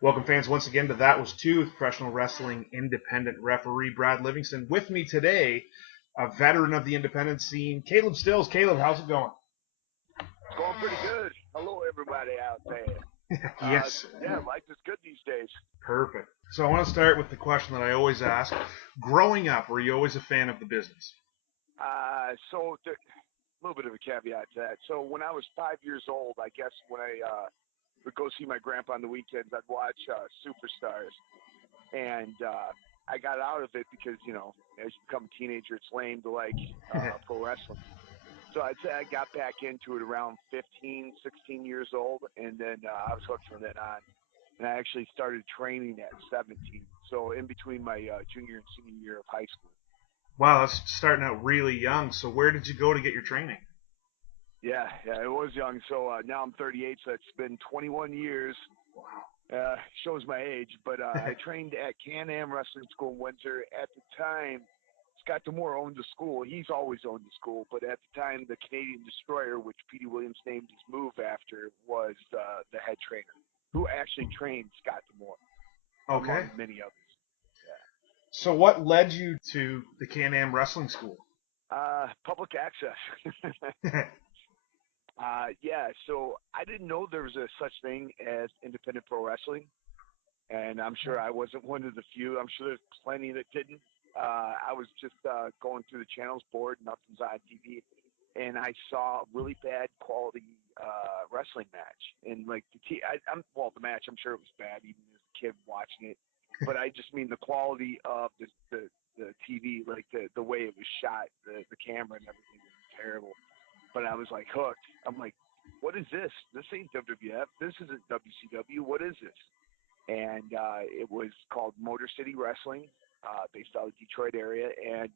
Welcome, fans, once again to That Was Two, professional wrestling independent referee Brad Livingston. With me today, a veteran of the independent scene, Caleb Stills. Caleb, how's it going? It's going pretty good. Hello, everybody out there. Yes. Yeah, life is good these days. Perfect. So I want to start with the question that I always ask. Growing up, were you always a fan of the business? A little bit of a caveat to that. So when I was 5 years old, I guess when I would go see my grandpa on the weekends, I'd watch Superstars. And I got out of it because, as you become a teenager, it's lame to like pro wrestling. So I'd say I got back into it around 15, 16 years old, and then I was hooked from then on. And I actually started training at 17, so in between my junior and senior year of high school. Wow, that's starting out really young. So where did you go to get your training? Yeah, it was young. So now I'm 38, so it's been 21 years. Wow. Shows my age, but I trained at Can-Am Wrestling School in Windsor. At the time, Scott D'Amore owned the school. He's always owned the school, but at the time, the Canadian Destroyer, which Petey Williams named his move after, was the head trainer, who actually trained Scott D'Amore, Okay. among many others. Yeah. So what led you to the Can-Am Wrestling School? Public access. Yeah, so I didn't know there was a such thing as independent pro wrestling, and I'm sure I wasn't one of the few. I'm sure there's plenty that didn't. I was just going through the channels board, nothing's on TV, and I saw a really bad quality wrestling match. And like the match, I'm sure it was bad, even as a kid watching it. But I just mean the quality of the TV, like the way it was shot, the camera and everything was terrible. But I was like hooked. I'm like, what is this? This ain't WWF. This isn't WCW. What is this? And it was called Motor City Wrestling, based out of the Detroit area. And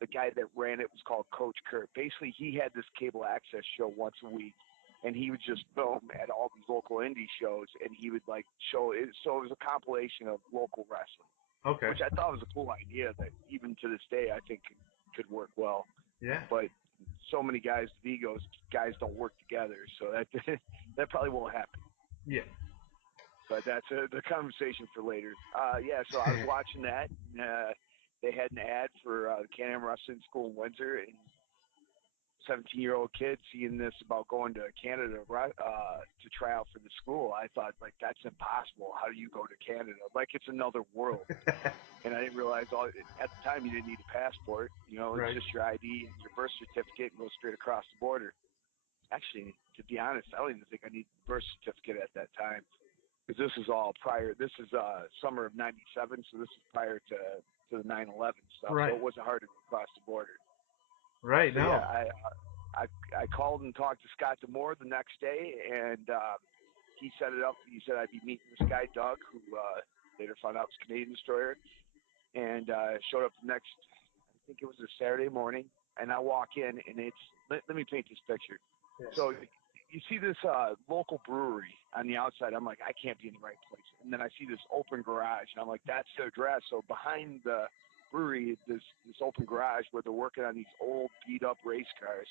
the guy that ran it was called Coach Kurt. Basically, he had this cable access show once a week, and he would just film at all these local indie shows, and he would like show it. So it was a compilation of local wrestling, Okay. which I thought was a cool idea that even to this day I think could work well. Yeah. But so many guys with egos, guys don't work together, so that probably won't happen. Yeah. But that's the conversation for later. Yeah, so I was watching that. And, they had an ad for Can-Am Wrestling School in Windsor, and 17-year-old kid seeing this about going to Canada to try out for the school. I thought, like, that's impossible. How do you go to Canada? Like, it's another world. And I didn't realize at the time you didn't need a passport. It's Right. just your ID and your birth certificate and go straight across the border. Actually, to be honest, I don't even think I need a birth certificate at that time, because this is all prior. This is summer of '97, so this is prior to the 9/11 stuff. Right. So it wasn't hard to cross the border. Right. So No. yeah, I called and talked to Scott D'Amore the next day, and he set it up. He said I'd be meeting this guy Doug, who later found out was Canadian Destroyer, and showed up the next. I think it was a Saturday morning, and I walk in, and it's. Let me paint this picture. Yes. So you see this local brewery on the outside. I'm like, I can't be in the right place. And then I see this open garage, and I'm like, that's their address. So behind the brewery, this open garage where they're working on these old beat up race cars,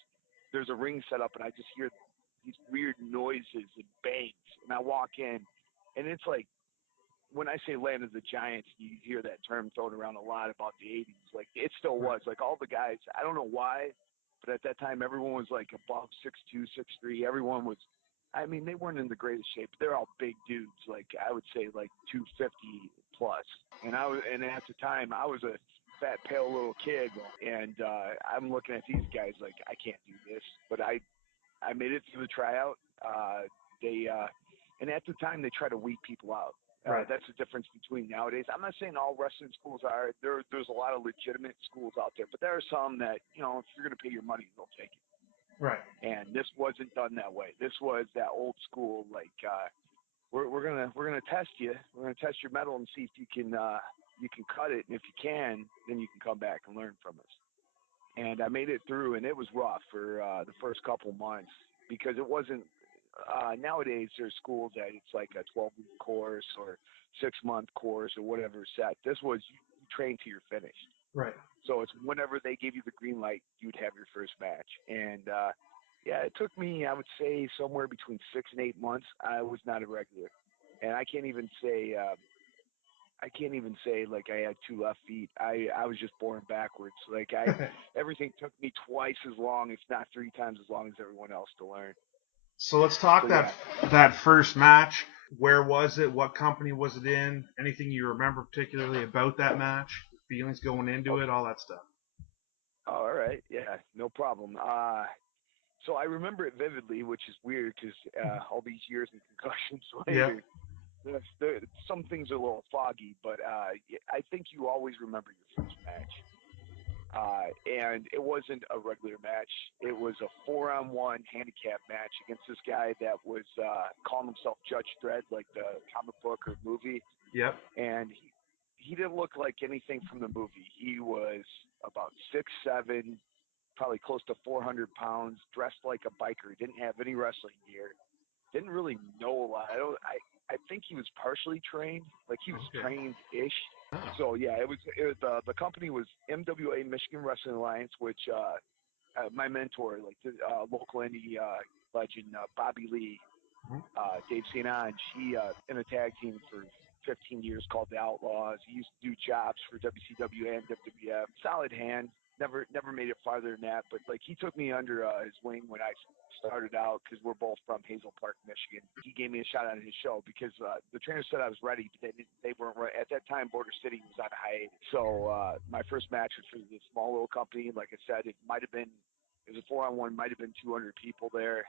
there's a ring set up, and I just hear these weird noises and bangs. And I walk in, and it's like, when I say Land of the Giants, you hear that term thrown around a lot about the 80s. Like, it still was. Like, all the guys, I don't know why, but at that time, everyone was like above 6'2", 6'3". Everyone was, I mean, they weren't in the greatest shape. They're all big dudes. Like, I would say like 250 plus. And at the time, I was a fat, pale little kid. And I'm looking at these guys like, I can't do this. But I made it through the tryout. And at the time, they try to weed people out. Right. That's the difference between nowadays. I'm not saying all wrestling schools are. There's a lot of legitimate schools out there, but there are some that, if you're going to pay your money, they'll take it. Right. And this wasn't done that way. This was that old school, like, we're gonna test you. We're gonna test your metal and see if you can cut it. And if you can, then you can come back and learn from us. And I made it through, and it was rough for the first couple months, because it wasn't. Nowadays, there's schools that it's like a 12-week course or 6-month course or whatever set. This was you train till you're finished. Right. So it's whenever they gave you the green light, you'd have your first match. And yeah, it took me, I would say, somewhere between 6 and 8 months. I was not a regular. and I can't even say like I had two left feet. I was just born backwards. Like everything took me twice as long, if not three times as long as everyone else to learn. So let's talk So yeah. that first match. Where was it? What company was it in? Anything you remember particularly about that match? Feelings going into it, all that stuff. All right. Yeah, no problem. So I remember it vividly, which is weird because all these years and concussions Yeah. later, some things are a little foggy. But I think you always remember your first match. And it wasn't a regular match. It was a 4-on-1 handicap match against this guy that was calling himself Judge Dredd, like the comic book or movie. Yep. And he didn't look like anything from the movie. He was about 6'7", probably close to 400 pounds, dressed like a biker. He didn't have any wrestling gear. Didn't really know a lot. I think he was partially trained, like he was trained-ish. So yeah, it was the company was MWA, Michigan Wrestling Alliance, which my mentor, like the local indie legend Bobby Lee, Dave St. Ange, he in a tag team for 15 years called the Outlaws. He used to do jobs for WCW and WWF. Solid hand. Never made it farther than that, but like he took me under his wing when I started out because we're both from Hazel Park, Michigan. He gave me a shot on his show because the trainer said I was ready, but they weren't right. At that time, Border City was on hiatus. So my first match was for this small little company. Like I said, it was a 4-on-1, might have been 200 people there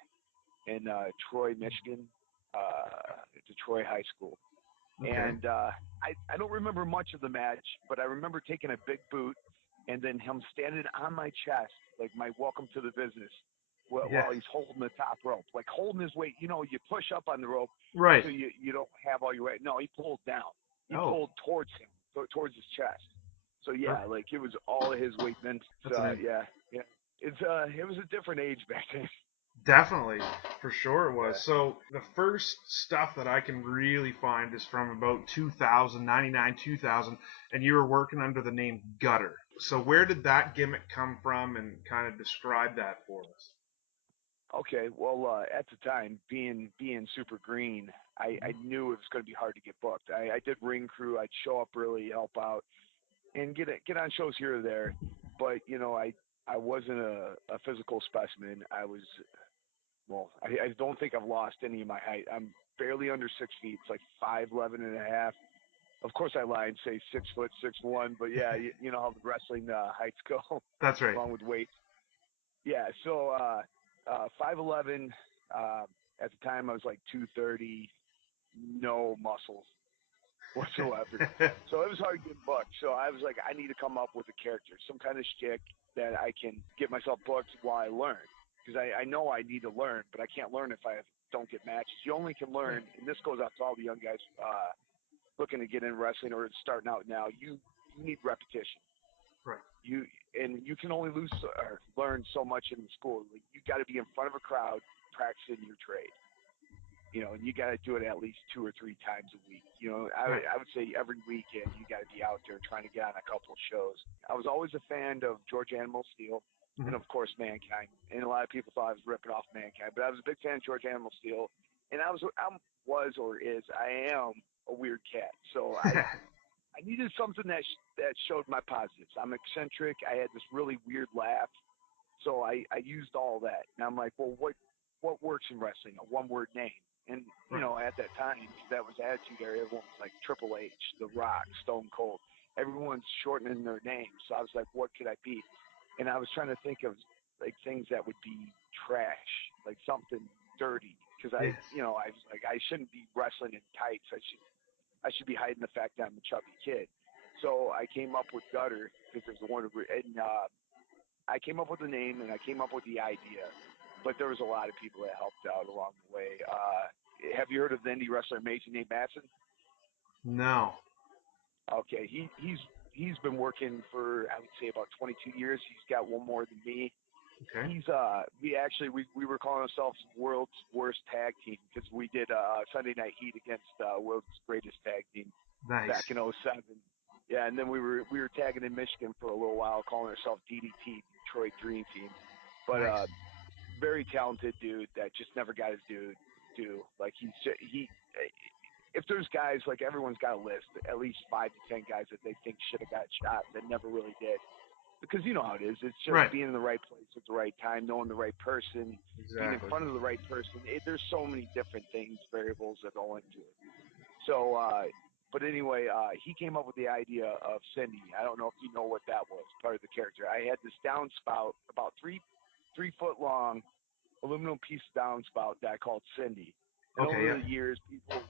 in Troy, Michigan, at the Troy High School. Okay. And I don't remember much of the match, but I remember taking a big boot and then him standing on my chest, like my welcome to the business, while he's holding the top rope, like holding his weight. You know, you push up on the rope, right? So you don't have all your weight. No, he pulled down. He pulled towards him, towards his chest. So yeah, like it was all of his weight. Then yeah. It was a different age back then. Definitely, for sure it was. Yeah. So the first stuff that I can really find is from about 2000, 99, 2000, and you were working under the name Gutter. So where did that gimmick come from, and kind of describe that for us? Okay, well, at the time, being super green, I knew it was going to be hard to get booked. I did ring crew. I'd show up early, help out, and get on shows here or there. But you know, I wasn't a physical specimen. I don't think I've lost any of my height. I'm barely under 6 feet. It's like 5'11" and a half. Of course, I lie and say 6 foot 6'1", but yeah, you know how the wrestling heights go. That's right. Along with weight. Yeah, so 5'11". At the time, I was like 230, no muscles whatsoever. So it was hard to get booked. So I was like, I need to come up with a character, some kind of shtick that I can get myself booked while I learn. Because I know I need to learn, but I can't learn if I don't get matches. You only can learn, and this goes out to all the young guys looking to get in wrestling or starting out now. You need repetition. Right. You can only learn so much in school. Like, you got to be in front of a crowd practicing your trade. You know, and you got to do it at least 2 or 3 times a week. You know, I would say every weekend you got to be out there trying to get on a couple of shows. I was always a fan of George Animal Steel. And of course, Mankind. And a lot of people thought I was ripping off Mankind, but I was a big fan of George Animal Steel. And I am a weird cat. So I needed something that showed my positives. I'm eccentric. I had this really weird laugh. So I used all that. And I'm like, well, what works in wrestling? A one-word name. And, you know, at that time, that was Attitude Era. Everyone was like Triple H, The Rock, Stone Cold. Everyone's shortening their names. So I was like, what could I be? And I was trying to think of like things that would be trash, like something dirty, because I was like, I shouldn't be wrestling in tights. I should be hiding the fact that I'm a chubby kid. So I came up with Gutter because there's one, and I came up with the name and I came up with the idea, but there was a lot of people that helped out along the way. Have you heard of the indie wrestler amazing Nate Matson? No. Okay, he's been working for, I would say, about 22 years. He's got one more than me. Okay. He's we were calling ourselves World's Worst Tag Team because we did Sunday Night Heat against World's Greatest Tag Team back in 2007. Yeah, and then we were tagging in Michigan for a little while, calling ourselves DDT, Detroit Dream Team. But very talented dude that just never got his due. Like if there's guys, like everyone's got a list, at least 5 to 10 guys that they think should have got shot that never really did. Because you know how it is. It's just being in the right place at the right time, knowing the right person, being in front of the right person. There's so many different things, variables that go into it. So, but anyway, he came up with the idea of Cindy. I don't know if you know what that was, part of the character. I had this downspout, about 3 foot long, aluminum piece downspout that I called Cindy. And over the years, people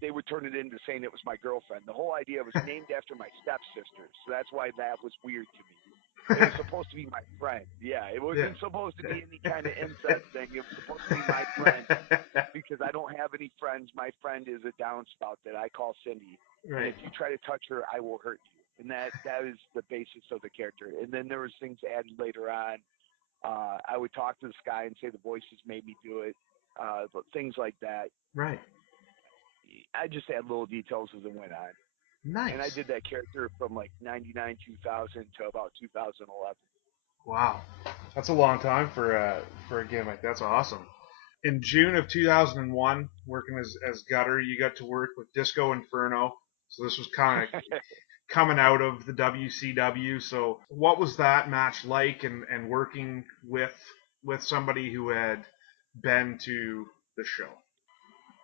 they would turn it into saying it was my girlfriend. The whole idea was named after my stepsister, so that's why that was weird to me. It was supposed to be my friend. Yeah, it wasn't supposed to be any kind of incest thing. It was supposed to be my friend because I don't have any friends. My friend is a downspout that I call Cindy. Right. And if you try to touch her, I will hurt you. And that is the basis of the character. And then there was things added later on. I would talk to this guy and say the voices made me do it, things like that. Right. I just add little details as it went on. Nice. And I did that character from like 99, 2000 to about 2011. Wow. That's a long time for a gimmick. That's awesome. In June of 2001, working as Gutter, you got to work with Disco Inferno. So this was kind of coming out of the WCW. So what was that match like, and working with somebody who had been to the show?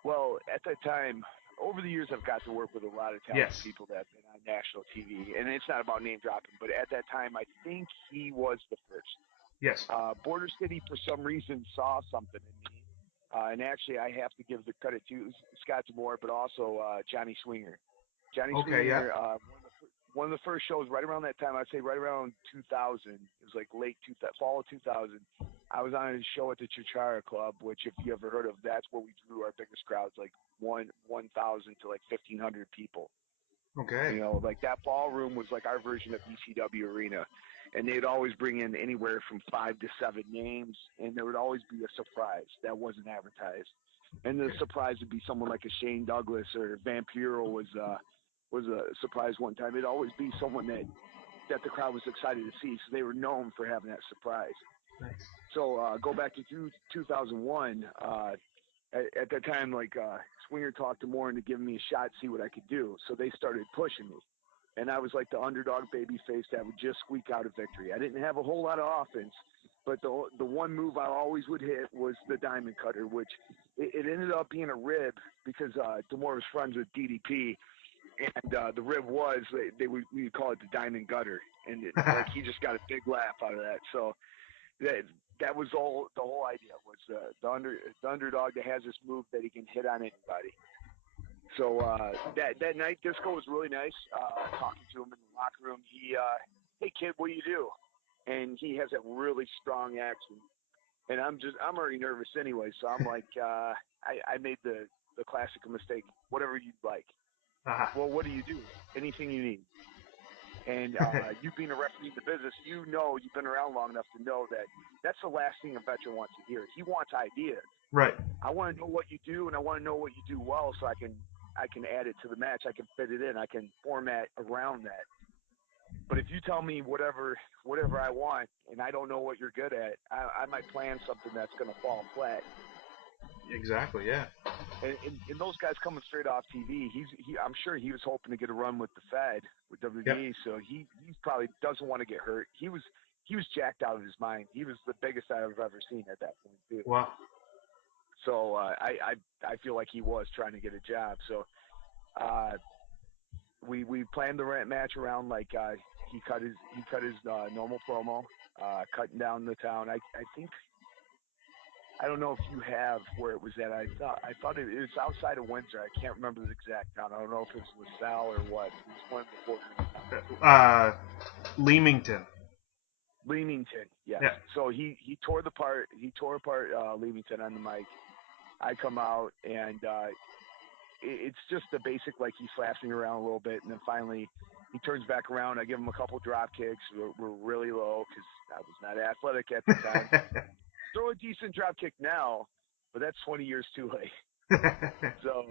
Well, at that time, over the years, I've got to work with a lot of talented people that have been on national TV. And it's not about name dropping, but at that time, I think he was the first. Yes. Border City, for some reason, saw something in me. And actually, I have to give the credit to Scott DeMore, but also Johnny Swinger. Johnny Swinger, one of the first shows right around that time, I'd say right around 2000. It was like fall of 2000. I was on a show at the Chichara Club, which, if you ever heard of, that's where we drew our biggest crowds, like 1,000 to like 1,500 people. Okay. You know, like that ballroom was like our version of ECW Arena. And they'd always bring in anywhere from 5 to 7 names, and there would always be a surprise that wasn't advertised. And the surprise would be someone like a Shane Douglas, or Vampiro was a surprise one time. It'd always be someone that the crowd was excited to see, so they were known for having that surprise. Nice. So go back to 2001. At that time, Swinger talked to Moore into giving me a shot, see what I could do. So they started pushing me. And I was like the underdog baby face that would just squeak out a victory. I didn't have a whole lot of offense, but the one move I always would hit was the diamond cutter, which it ended up being a rib because DeMore was friends with DDP. And the rib was, we would call it the diamond gutter. And he just got a big laugh out of that. So that was the whole idea, was the underdog that has this move that he can hit on anybody. So that night, Disco was really nice. Talking to him in the locker room, he, hey kid, what do you do? And he has a really strong accent, and I'm already nervous anyway. So I'm like, I made the classic mistake. Whatever you'd like. Well, what do you do? Anything you need. And you being a referee in the business, you've been around long enough to know that that's the last thing a veteran wants to hear. He wants ideas. Right. I want to know what you do, and I want to know what you do well, so I can add it to the match. I can fit it in. I can format around that. But if you tell me whatever I want, and I don't know what you're good at, I might plan something that's going to fall flat. Exactly. Yeah. And those guys coming straight off TV, I'm sure he was hoping to get a run with the Fed, with WWE. Yep. So he probably doesn't want to get hurt. He was jacked out of his mind. He was the biggest I've ever seen at that point too. Wow. So I feel like he was trying to get a job. So we planned the match around he cut his normal promo, cutting down the town. I think, I don't know if you have where it was at. I thought it was outside of Windsor. I can't remember the exact town. I don't know if it was LaSalle or what. It was one of the bordering towns. Leamington. Leamington, yes. Yeah. So he tore apart Leamington on the mic. I come out, and it's just the basic, he slaps me around a little bit, and then finally he turns back around. I give him a couple drop kicks. We're really low because I was not athletic at the time. Throw a decent drop kick now, but that's 20 years too late. So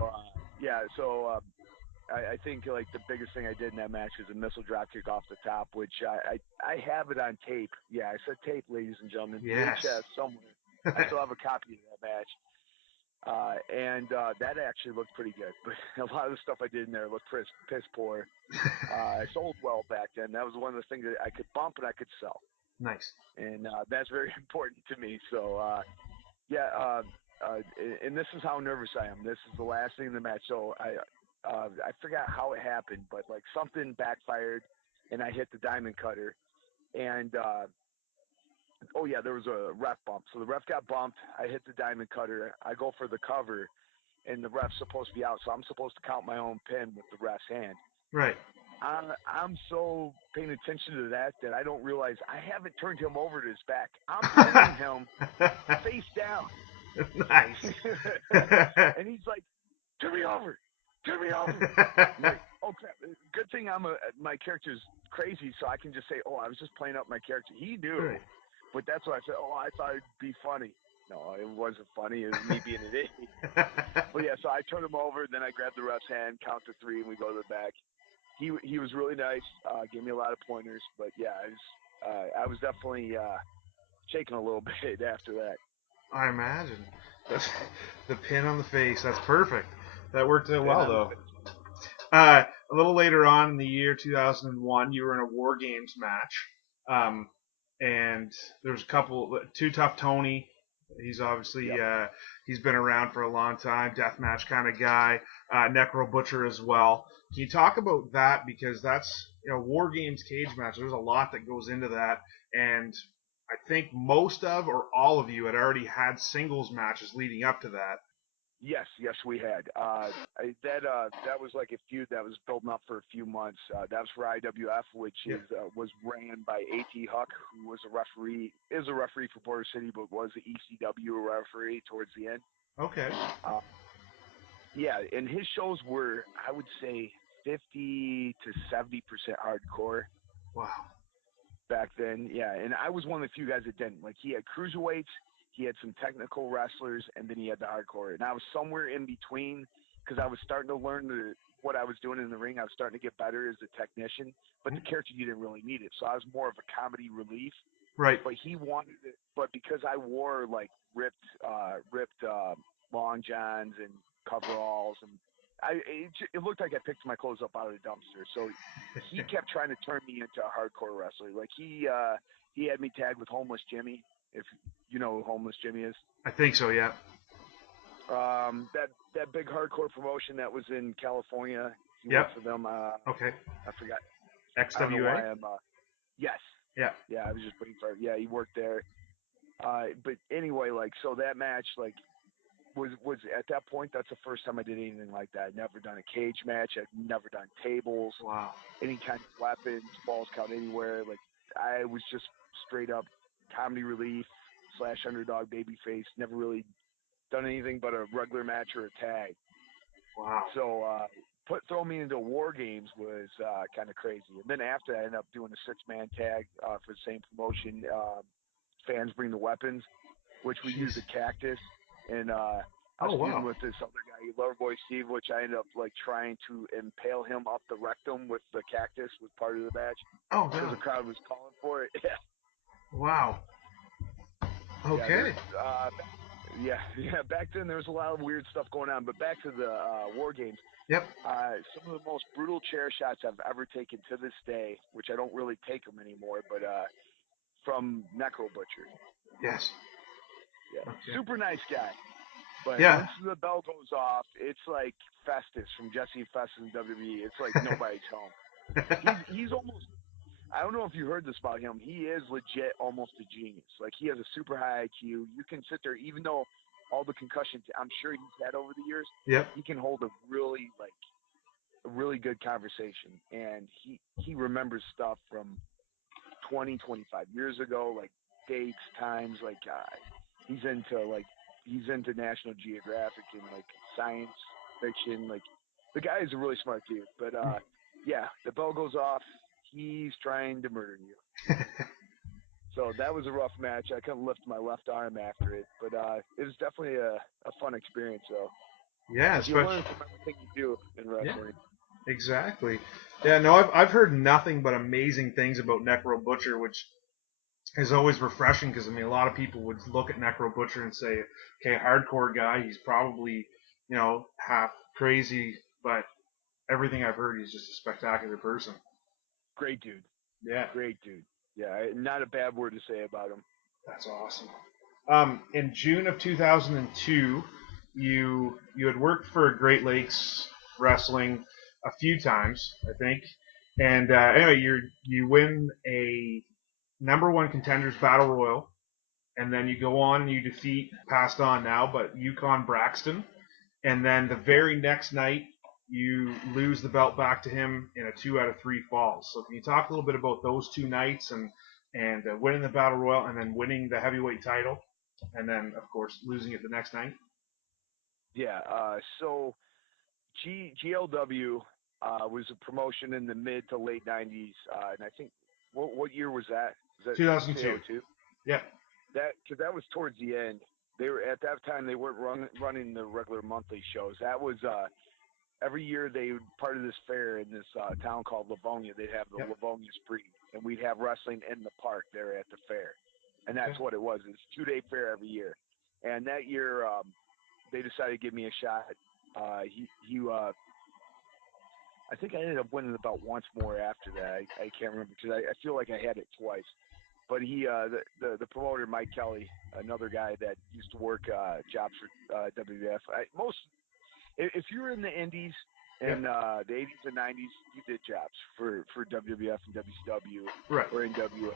I think the biggest thing I did in that match was a missile drop kick off the top, which I have it on tape. Yeah, I said tape, ladies and gentlemen. Yes. VHS somewhere. I still have a copy of that match. And that actually looked pretty good. But a lot of the stuff I did in there looked piss poor. I sold well back then. That was one of the things that I could bump and I could sell. Nice. And that's very important to me. So, and this is how nervous I am. This is the last thing in the match. So I forgot how it happened, but like something backfired and I hit the diamond cutter. And, there was a ref bump. So the ref got bumped. I hit the diamond cutter. I go for the cover, and the ref's supposed to be out. So I'm supposed to count my own pin with the ref's hand. Right. I'm so paying attention to that I don't realize I haven't turned him over to his back. I'm pinning him face down. Nice. And he's like, turn me over. I'm like, oh crap. Good thing my character's crazy, so I can just say, I was just playing up my character. He knew. Right. But that's what I said. I thought it'd be funny. No, it wasn't funny. It was me being an idiot. But yeah, so I turned him over, then I grabbed the ref's hand, count to 3, and we go to the back. He was really nice. Gave me a lot of pointers. But yeah, I was definitely shaking a little bit after that. I imagine. The pin on the face. That's perfect. That worked out well, though. A little later on in the year 2001, you were in a War Games match. And there's Too Tough Tony. He's obviously, he's been around for a long time, deathmatch kind of guy. Necro Butcher as well. Can you talk about that? Because that's, War Games cage match. There's a lot that goes into that. And I think most of or all of you had already had singles matches leading up to that. Yes, we had. That was like a feud that was building up for a few months. That was for IWF, which was ran by A.T. Huck, who was is a referee for Border City, but was the ECW referee towards the end. Okay. And his shows were, I would say, 50 to 70% hardcore. Wow. Back then, and I was one of the few guys that didn't. Like, he had cruiserweights, he had some technical wrestlers, and then he had the hardcore. And I was somewhere in between because I was starting to learn what I was doing in the ring. I was starting to get better as a technician, but the character, you didn't really need it. So I was more of a comedy relief. Right. But he wanted it. But because I wore, like, ripped long johns and coveralls, and it looked like I picked my clothes up out of the dumpster. So he kept trying to turn me into a hardcore wrestler. Like, he had me tagged with Homeless Jimmy, if you know who Homeless Jimmy is. I think so, yeah. That big hardcore promotion that was in California. He worked for them. Okay. I forgot. XWA? Yes. Yeah. Yeah, I was just waiting for it. Yeah, he worked there. But anyway, like, so that match, like, was at that point, that's the first time I did anything like that. I'd never done a cage match. I'd never done tables. Wow. Any kind of weapons, balls count anywhere. Like, I was just straight up comedy relief / underdog babyface. Never really done anything but a regular match or a tag. Wow. So throw me into War Games was kind of crazy. And then after that, I ended up doing a 6-man tag for the same promotion. Fans Bring the Weapons, which we used a cactus. And I was feuding with this other guy, Loverboy Steve, which I ended up like trying to impale him up the rectum with the cactus was part of the match. Oh, because the crowd was calling for it. Wow. Okay. Back then there was a lot of weird stuff going on. But back to the War Games. Yep. Some of the most brutal chair shots I've ever taken to this day, which I don't really take them anymore, but from Necro Butcher. Yes. Yeah. Okay. Super nice guy. But once the bell goes off, it's like Festus from Jesse Festus in WWE. It's like nobody's home. He's almost, I don't know if you heard this about him. He is legit almost a genius. Like, he has a super high IQ. You can sit there, even though all the concussions I'm sure he's had over the years, he can hold a really good conversation. And he remembers stuff from 20, 25 years ago, like dates, times, like he's into National Geographic and like science fiction. Like, the guy is a really smart dude. But the bell goes off. He's trying to murder you. So that was a rough match. I couldn't lift my left arm after it, but it was definitely a fun experience. So yeah, you learn from everything you do in wrestling. Yeah, exactly. Yeah, no, I've heard nothing but amazing things about Necro Butcher, which is always refreshing because, I mean, a lot of people would look at Necro Butcher and say, okay, hardcore guy, he's probably, half crazy, but everything I've heard, he's just a spectacular person. Great dude. Yeah. Great dude. Yeah, not a bad word to say about him. That's awesome. In June of 2002, you had worked for Great Lakes Wrestling a few times, I think, and anyway, you win a number one contenders battle royal, and then you go on and you defeat, passed on now, but Yukon Braxton, and then the very next night you lose the belt back to him in a 2 out of 3 falls. So can you talk a little bit about those 2 nights and winning the battle royal and then winning the heavyweight title, and then of course losing it the next night? Yeah. So GLW was a promotion in the mid to late '90s, and I think what year was that? Was that 2002. Yeah. Because that was towards the end. They were at that time they weren't running the regular monthly shows. That was every year they would part of this fair in this town called Livonia. They'd have the Livonia Spree, and we'd have wrestling in the park there at the fair, and that's what it was. It's a 2-day fair every year, and that year they decided to give me a shot. I think I ended up winning the belt once more after that. I can't remember because I feel like I had it twice. But the promoter, Mike Kelly, another guy that used to work jobs for WWF. If you were in the Indies in the 80s and 90s, you did jobs for WWF and WCW, right, or NWA.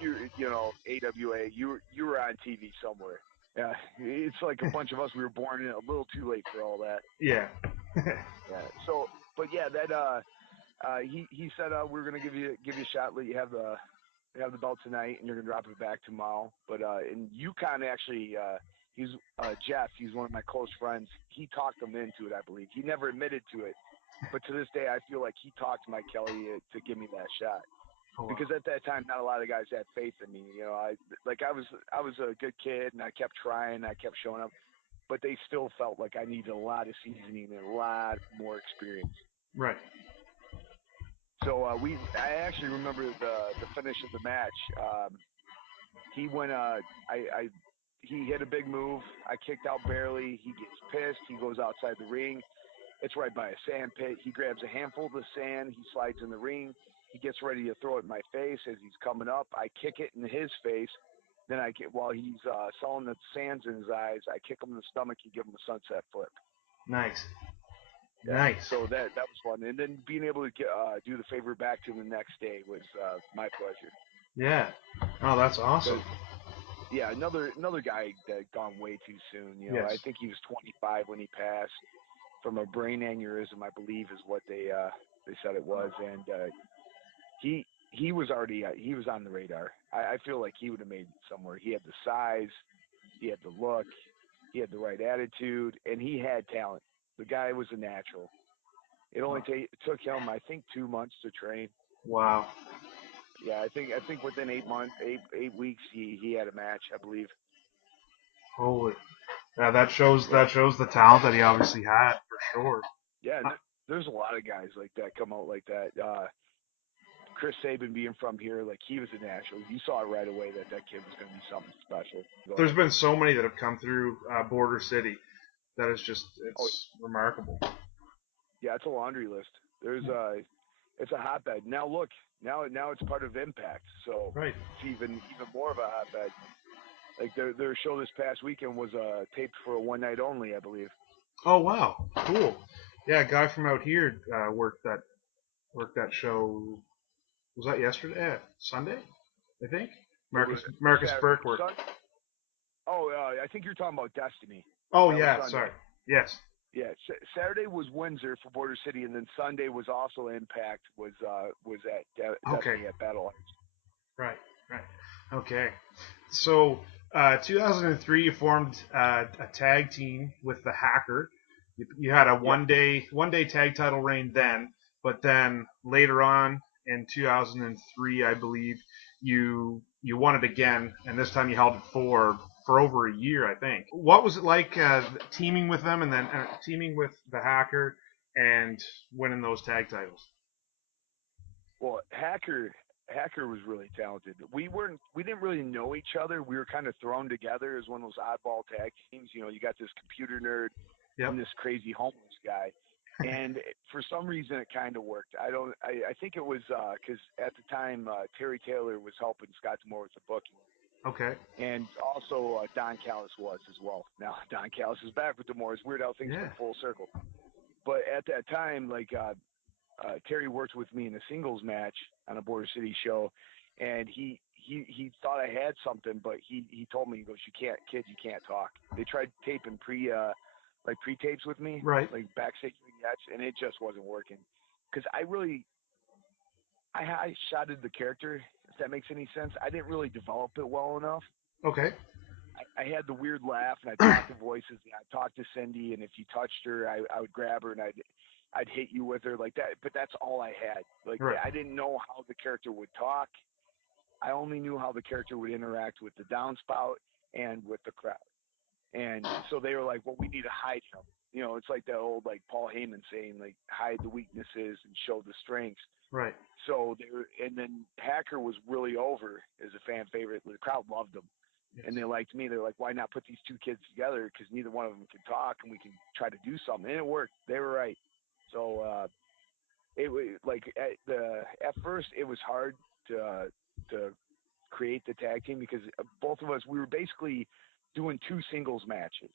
AWA. You were on TV somewhere. Yeah, it's like a bunch of us. We were born in a little too late for all that. Yeah. Yeah. So, but yeah, that he said we're gonna give you a shot. Let you have the belt tonight, and you're gonna drop it back tomorrow. But in Yukon, actually, he's Jeff. He's one of my close friends. He talked him into it, I believe. He never admitted to it, but to this day, I feel like he talked Mike Kelly to give me that shot. Oh, wow. Because at that time, not a lot of guys had faith in me. I was a good kid, and I kept trying, I kept showing up, but they still felt like I needed a lot of seasoning and a lot more experience. Right. So I actually remember the finish of the match. He went, he hit a big move. I kicked out barely. He gets pissed. He goes outside the ring. It's right by a sand pit. He grabs a handful of the sand. He slides in the ring. He gets ready to throw it in my face as he's coming up. I kick it in his face. Then while he's selling the sands in his eyes, I kick him in the stomach and give him a sunset flip. Nice. Yeah, nice. So that was fun. And then being able to do the favor back to him the next day was my pleasure. Yeah. Oh, that's awesome. Yeah, another guy that gone way too soon. Yes. I think he was 25 when he passed from a brain aneurysm, I believe is what they said it was. And he was already he was on the radar. I feel like he would have made it somewhere. He had the size, he had the look, he had the right attitude, and he had talent. The guy was a natural. It only took him, I think, 2 months to train. Wow. Yeah, I think within 8 weeks, he had a match, I believe. Holy. Yeah, that shows the talent that he obviously had, for sure. Yeah, there's a lot of guys like that come out like that. Chris Sabin being from here, like he was a natural. You saw it right away that kid was going to be something special. There's been so many that have come through Border City that is just remarkable. Yeah, it's a laundry list. It's a hotbed. Now look, now it's part of Impact, so right. It's even more of a hotbed. Like their show this past weekend was taped for a one night only, I believe. Oh wow, cool. Yeah, a guy from out here worked that show. Was that yesterday? Yeah, Sunday, I think. Marcus Burke worked. I think you're talking about Destiny. Oh yeah, sorry. Yes. Yeah, Saturday was Windsor for Border City, and then Sunday was also Impact. Was at Destiny at Battle Arts. Right. Okay. So, 2003, you formed a tag team with the Hacker. You had a one day tag title reign then, but then later on in 2003, I believe you won it again, and this time you held it for over a year, I think. What was it like teaming with them and then teaming with the Hacker and winning those tag titles? Well, Hacker, Hacker was really talented. We didn't really know each other. We were kind of thrown together as one of those oddball tag teams. You know, you got this computer nerd Yep. and this crazy homeless guy. And for some reason, it kind of worked. I think it was because at the time Terry Taylor was helping Scott D'Amore with the booking. Okay. And also Don Callis was as well. Now Don Callis is back with D'Amore. It's weird how things come full circle. But at that time, like Terry worked with me in a singles match on a Border City show, and he thought I had something, but he told me, he goes, you can't talk. They tried taping pre-tapes with me, right? Like backstage vignettes, and it just wasn't working. Because I shotted the character, if that makes any sense. I didn't really develop it well enough. Okay. I had the weird laugh, and I talked to voices, and I talked to Cindy, and if you touched her, I would grab her, and I'd hit you with her like that. But that's all I had. Like, right. I didn't know how the character would talk. I only knew how the character would interact with the downspout and with the crowd. And so they were like, well, we need to hide him. You know, it's like that old, like, Paul Heyman saying, like, hide the weaknesses and show the strengths. Right. So and then Hacker was really over as a fan favorite. The crowd loved him. Yes. And they liked me. They're like, why not put these two kids together? Because neither one of them can talk, and we can try to do something. And it worked. They were right. So it was like at first it was hard to create the tag team because both of us, we were basically doing two singles matches.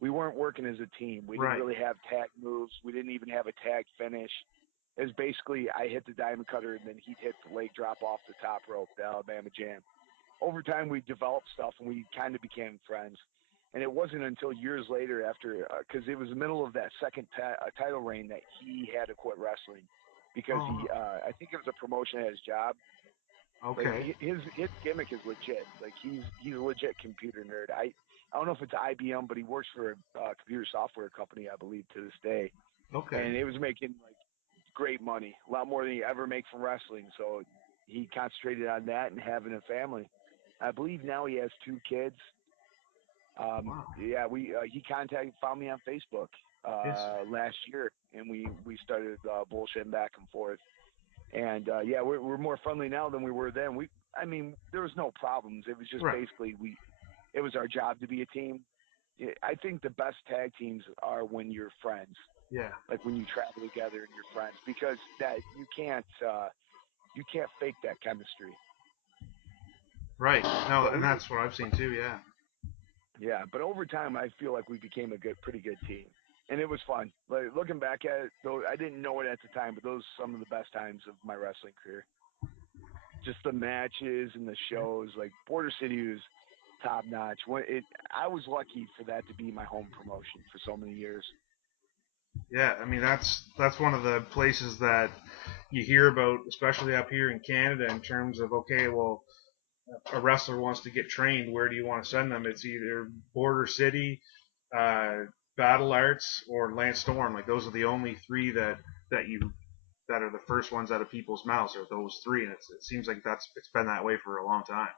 We weren't working as a team. We didn't really have tag moves. We didn't even have a tag finish. It was basically I hit the diamond cutter and then he'd hit the leg drop off the top rope, the Alabama Jam. Over time, we developed stuff and we kind of became friends. And it wasn't until years later after, because it was the middle of that second title reign that he had to quit wrestling because I think it was a promotion at his job. Okay. Like his gimmick is legit. Like he's a legit computer nerd. I don't know if it's IBM, but he works for a computer software company, I believe, to this day. Okay. And it was making like great money, a lot more than he ever make from wrestling. So he concentrated on that and having a family. I believe now he has 2 kids. Wow. Yeah, he found me on Facebook last year, and we started bullshitting back and forth. And yeah, we're more friendly now than we were then. I mean, there was no problems. It was just basically it was our job to be a team. I think the best tag teams are when you're friends. Yeah. Like when you travel together and you're friends, because that you can't fake that chemistry. Right. No, and that's what I've seen too. Yeah. Yeah, but over time, I feel like we became a pretty good team, and it was fun. Like looking back at it, though, I didn't know it at the time, but those are some of the best times of my wrestling career. Just the matches and the shows. Like Border City was top notch. I was lucky for that to be my home promotion for so many years. Yeah, I mean that's one of the places that you hear about, especially up here in Canada, in terms of okay, well, a wrestler wants to get trained, where do you want to send them? It's either Border City, Battle Arts, or Lance Storm. Like those are the only 3 that are the first ones out of people's mouths, are those 3, and it seems like it's been that way for a long time.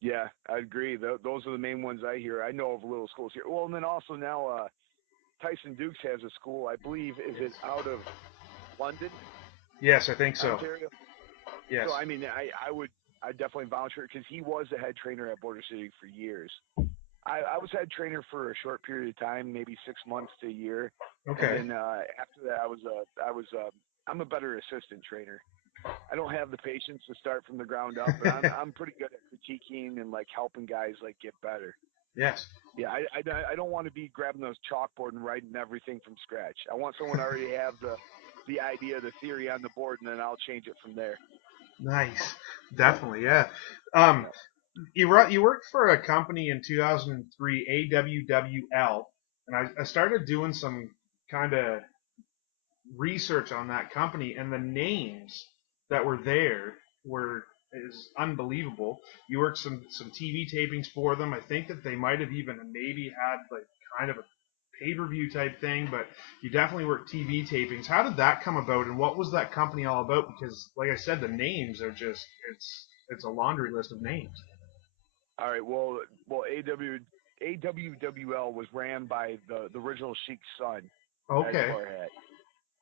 Yeah, I agree. Those are the main ones I hear. I know of little schools here. Well, and then also now Tyson Dukes has a school, I believe. Is it out of London? Yes, I think so. Ontario? Yes. So, I mean, I definitely vouch for it because he was the head trainer at Border City for years. I was head trainer for a short period of time, maybe 6 months to a year. Okay. And then after that, I'm a better assistant trainer. I don't have the patience to start from the ground up, but I'm pretty good at critiquing and like helping guys like get better. Yes. Yeah, I don't want to be grabbing those chalkboard and writing everything from scratch. I want someone to already have the idea, the theory on the board, and then I'll change it from there. Nice. Definitely, yeah. You worked for a company in 2003, AWWL, and I started doing some kind of research on that company, and the names that were there is unbelievable. You worked some TV tapings for them. I think that they might have even maybe had like kind of a pay-per-view type thing, but you definitely worked TV tapings. How did that come about, and what was that company all about? Because, like I said, the names are just it's a laundry list of names. All right. Well, AWWL was ran by the original Sheik's son. Okay. Farhat.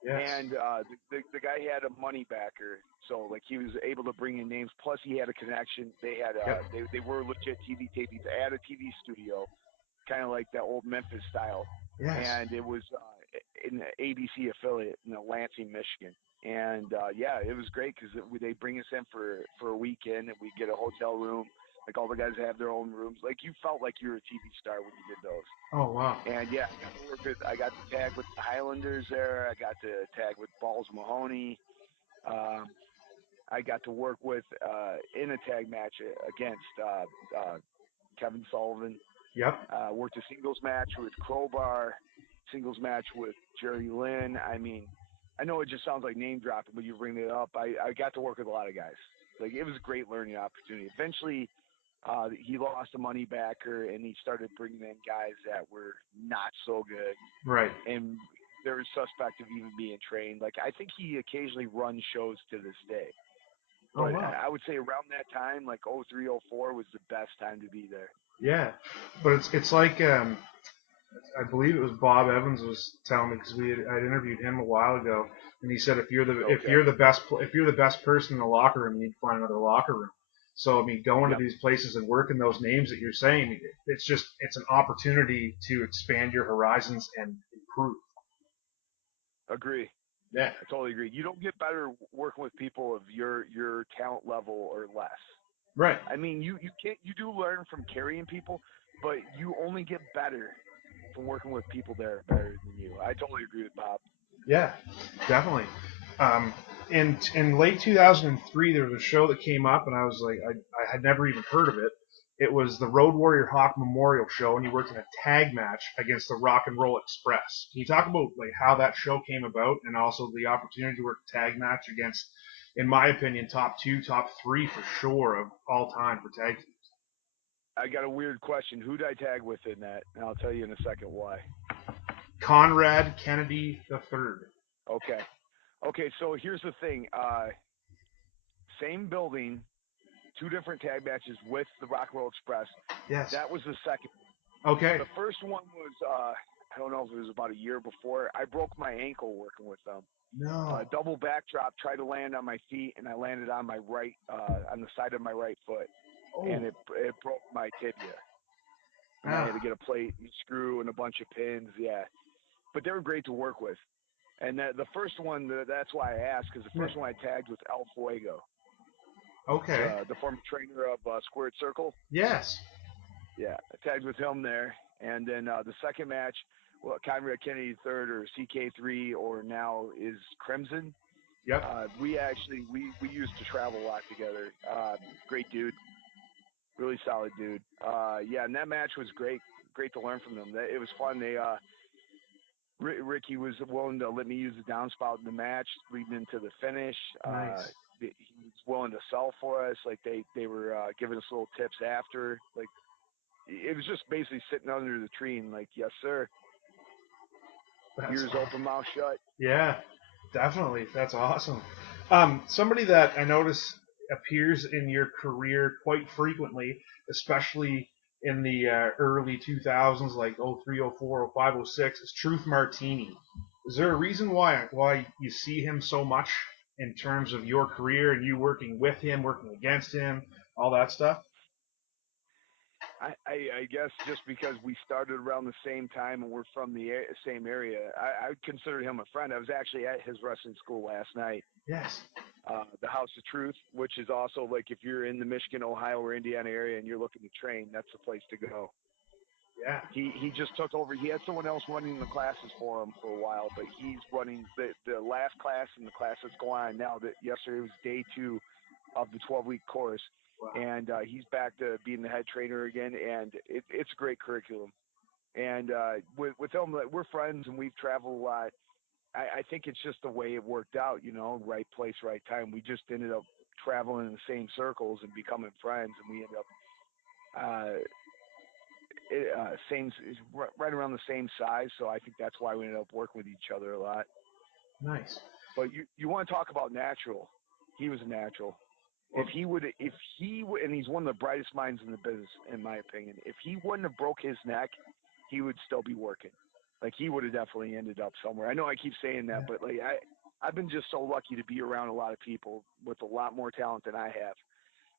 Yes. And the guy had a money backer, so like he was able to bring in names. Plus, he had a connection. They had Yep. they were legit TV tapings at a TV studio, kind of like that old Memphis style. Yes. And it was an ABC affiliate in Lansing, Michigan. And yeah, it was great because they bring us in for a weekend, and we get a hotel room. Like all the guys have their own rooms. Like you felt like you were a TV star when you did those. Oh wow. And yeah, I got to tag with the Highlanders there. I got to tag with Balls Mahoney. I got to work with in a tag match against Kevin Sullivan. Yep. Worked a singles match with Crowbar, singles match with Jerry Lynn. I mean, I know it just sounds like name dropping, but you bring it up. I got to work with a lot of guys. Like it was a great learning opportunity. Eventually, he lost a money backer, and he started bringing in guys that were not so good, Right. and they were suspect of even being trained. Like I think he occasionally runs shows to this day. Oh But wow. I would say around that time, like 03, 04 was the best time to be there. Yeah, but it's like I believe it was Bob Evans was telling me because I'd interviewed him a while ago, and he said if you're Okay. the best person in the locker room, you need to find another locker room. So I mean, going Yep. to these places and working those names that you're saying, it's an opportunity to expand your horizons and improve. Agree. Yeah. I totally agree. You don't get better working with people of your talent level or less. Right. I mean, you do learn from carrying people, but you only get better from working with people that are better than you. I totally agree with Bob. Yeah, definitely. Um, in late 2003, there was a show that came up, and I was like, I had never even heard of it. It was the Road Warrior Hawk Memorial Show, and he worked in a tag match against the Rock and Roll Express. Can you talk about like how that show came about, and also the opportunity to work a tag match against, in my opinion, top two, top three for sure of all time for tag teams? I got a weird question. Who did I tag with in that? And I'll tell you in a second why. Conrad Kennedy the Third. Okay. Okay, so here's the thing. Same building, two different tag matches with the Rock and Roll Express. Yes. That was the second. Okay. The first one was I don't know if it was about a year before. I broke my ankle working with them. No. Double backdrop, tried to land on my feet, and I landed on my right, on the side of my right foot, Oh. and it broke my tibia. And I had to get a plate and screw and a bunch of pins. Yeah, but they were great to work with. And the first one, that's why I asked, because the first one I tagged was El Fuego. Okay. The former trainer of Squared Circle. Yes. Yeah, I tagged with him there. And then the second match, well, Conrad Kennedy III or CK3 or now is Crimson. Yep. We actually we used to travel a lot together. Great dude, really solid dude. Yeah, and that match was great to learn from them. It was fun. They Ricky was willing to let me use the downspout in the match leading into the finish. Nice. He was willing to sell for us. Like they were giving us little tips after. Like it was just basically sitting under the tree and like, yes sir. Ears open, mouth shut. Yeah, definitely. That's awesome. Somebody that I notice appears in your career quite frequently, especially in the early 2000s, like 03, 04, 05, 06, is Truth Martini. Is there a reason why you see him so much in terms of your career and you working with him, working against him, all that stuff? I guess just because we started around the same time and we're from the same area, I consider him a friend. I was actually at his wrestling school last night. Yes. The House of Truth, which is also like if you're in the Michigan, Ohio, or Indiana area and you're looking to train, that's the place to go. Yeah. He just took over. He had someone else running the classes for him for a while, but he's running the last class and the class that's going on now. That yesterday was day 2 of the 12-week course. Wow. And he's back to being the head trainer again, and it's a great curriculum. And with him, we're friends, and we've traveled a lot. I think it's just the way it worked out, you know, right place, right time. We just ended up traveling in the same circles and becoming friends, and we ended up right around the same size. So I think that's why we ended up working with each other a lot. Nice. But you want to talk about natural? He was a natural. And he's one of the brightest minds in the business, in my opinion. If he wouldn't have broke his neck, he would still be working. Like he would have definitely ended up somewhere. I know I keep saying that, but like I've been just so lucky to be around a lot of people with a lot more talent than I have.